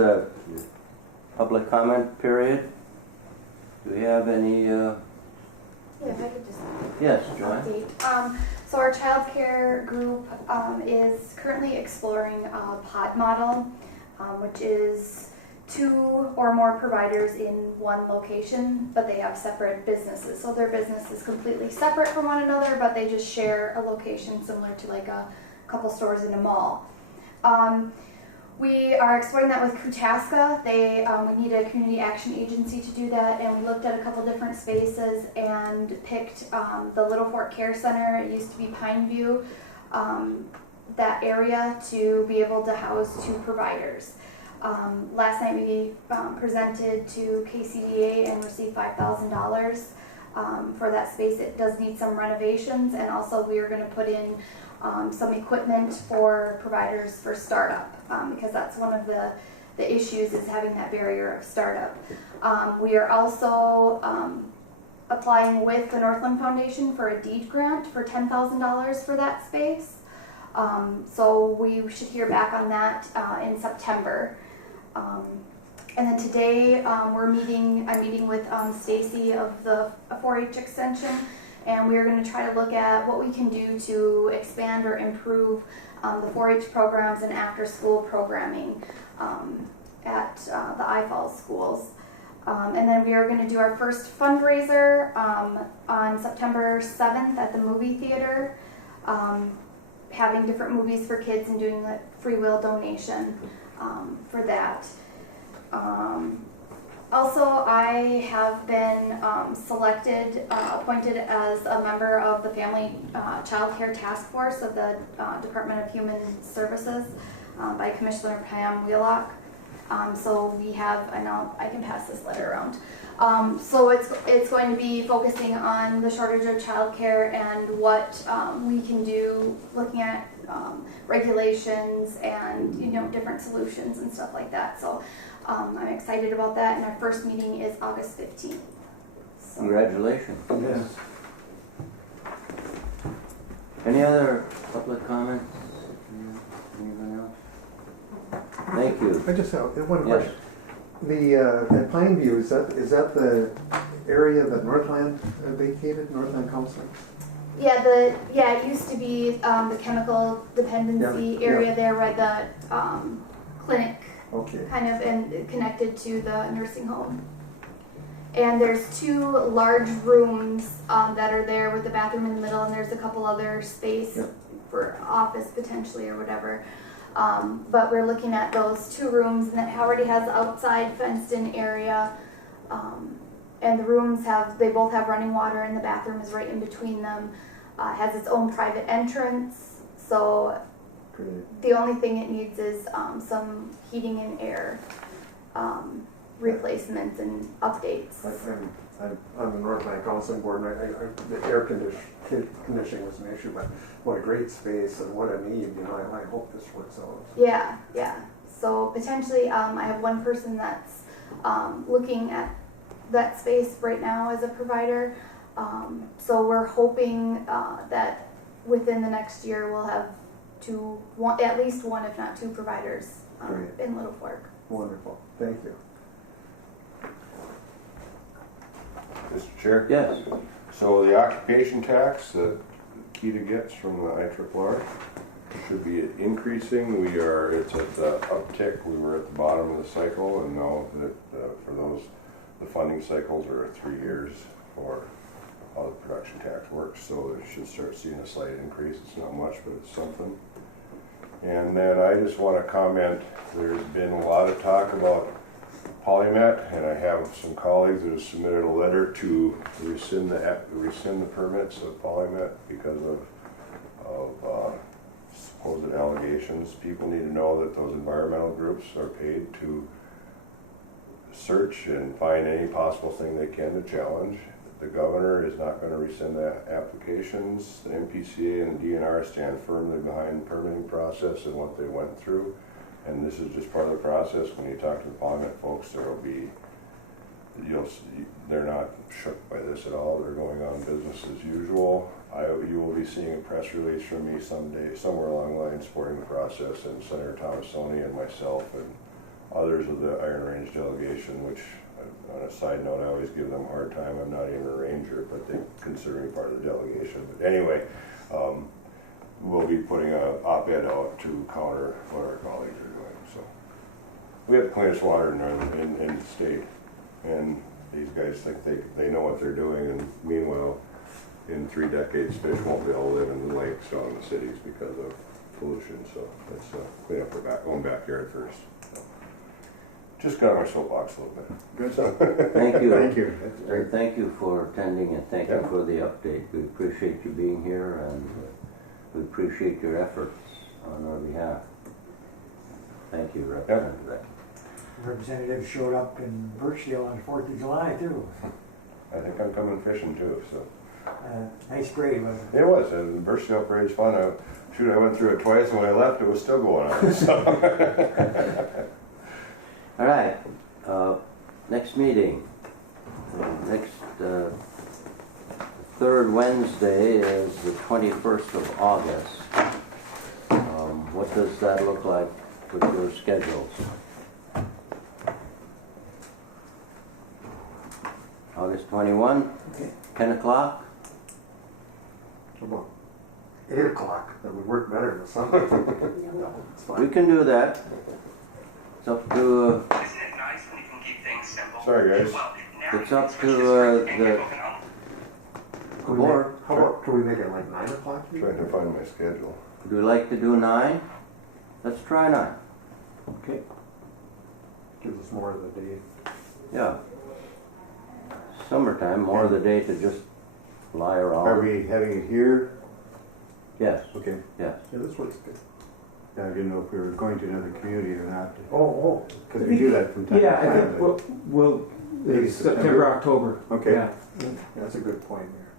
public comment period. Do we have any... Yeah, if I could just Yes, Joanne? update. So our child care group is currently exploring a Plat model, which is 2 or more providers in one location, but they have separate businesses. So their business is completely separate from one another, but they just share a location similar to like a couple stores in a mall. We are exploring that with Koochiching. We need a community action agency to do that, and we looked at a couple different spaces and picked the Little Fork Care Center. It used to be Pineview, that area, to be able to house 2 providers. Last night we presented to KCDA and received $5,000 for that space. It does need some renovations, and also we are going to put in some equipment for providers for startup, because that's one of the issues, is having that barrier of startup. We are also applying with the Northland Foundation for a deed grant for $10,000 for that space. So we should hear back on that in September. And then today I'm meeting with Stacy of the 4-H Extension, and we are going to try to look at what we can do to expand or improve the 4-H programs and after-school programming at the IFAL schools. And then we are going to do our first fundraiser on September 7th at the movie theater, having different movies for kids and doing the free will donation for that. Also, I have been appointed as a member of the Family Child Care Task Force of the Department of Human Services by Commissioner Pam Wheelock. So we have, I can pass this letter around. So it's going to be focusing on the shortage of childcare and what we can do, looking at regulations and different solutions and stuff like that. So I'm excited about that, and our first meeting is August 15th. So. Congratulations. Yes. Any other public comments? Anyone else? Thank you. I just have one Yes. question. The at Pineview, is that the area that Northland vacated, Northland Council? Yeah, it used to be the chemical dependency area there, where the clinic kind of and connected to the nursing home. And there's 2 large rooms that are there with the bathroom in the middle, and there's a couple other space for office potentially or whatever. But we're looking at those 2 rooms, and it already has outside fenced-in area. And the rooms they both have running water, and the bathroom is right in between them. Has its own private entrance, so the only thing it needs is some heating and air replacements and updates. I'm on the Northland Council board, and the air conditioning was an issue, but what a great space and what a need. I hope this works out. Yeah. So potentially, I have one person that's looking at that space right now as a provider. So we're hoping that within the next year we'll have at least one, if not 2 providers in Little Fork. Wonderful. Thank you. Mr. Chair? Yes. So the occupation tax that Kita gets from the IRRR should be increasing. It's at the uptick. We were at the bottom of the cycle, and now that for those the funding cycles are 3 years for how the production tax works, so it should start seeing a slight increase. It's not much, but it's something. And then I just want to comment, there's been a lot of talk about Polymet, and I have some colleagues that have submitted a letter to rescind the permits of Polymet because of supposed allegations. People need to know that those environmental groups are paid to search and find any possible thing they can to challenge. The governor is not going to rescind the applications. The MPCA and the DNR stand firmly behind the permitting process and what they went through. And this is just part of the process. When you talk to the Polymet folks, they're not shook by this at all. They're going on business as usual. You will be seeing a press release from me someday, somewhere along the line, supporting the process, and Senator Thomasoni and myself and others of the Iron Range delegation, which, on a side note, I always give them a hard time. I'm not even a ranger, but they consider me part of the delegation. But anyway, we'll be putting an op-ed out to counter what our colleagues are doing. So we have the cleanest water in the state, and these guys think they know what they're doing, and meanwhile, in 3 decades, fish won't be able to live in the lakes or in the cities because of pollution. So let's clean up our own backyard first. So, just got on my soapbox a little bit. Good stuff. Thank you. Thank you. That's great. And thank you for attending, and thank you for the update. We appreciate you being here, and we appreciate your efforts on our behalf. Thank you, Representative. Representative showed up in Birchdale on the 4th of July too. I think I'm coming fishing too. So. Nice parade, wasn't it? It was, and the Birchdale parade's fun. I went through it twice, and when I left, it was still going on. So. All right, next meeting, next third Wednesday is the 21st of August. What does that look like with your schedules? August 21, Okay. 10 o'clock? About 8 o'clock, that would work better in the summer. It's fine. We can do that. It's up to, Isn't it nice when you can keep things simple? Sorry, guys. Well, now it's up switch to this first and the get moving on. board. How about, can we make it like 9 o'clock? Trying to find my schedule. Would you like to do 9? Let's try 9. Okay. Gives us more of the day. Yeah. Summertime, more of the day to just lie around. Are we having it here? Yes, Okay. yes. Yeah, this works good. I didn't know if we were going to another community or not. Oh. Because we do that from time to Yeah, time. I think we'll Maybe September, October. Okay. Yeah. That's a good point there.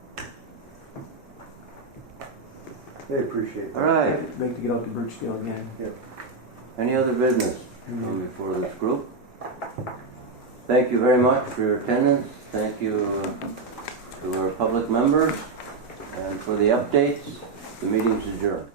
They appreciate that. All right. I'd like to get out to Birchdale again. Any other business before this group? Thank you very much for your attendance. Thank you to our public members and for the updates. The meeting's adjourned.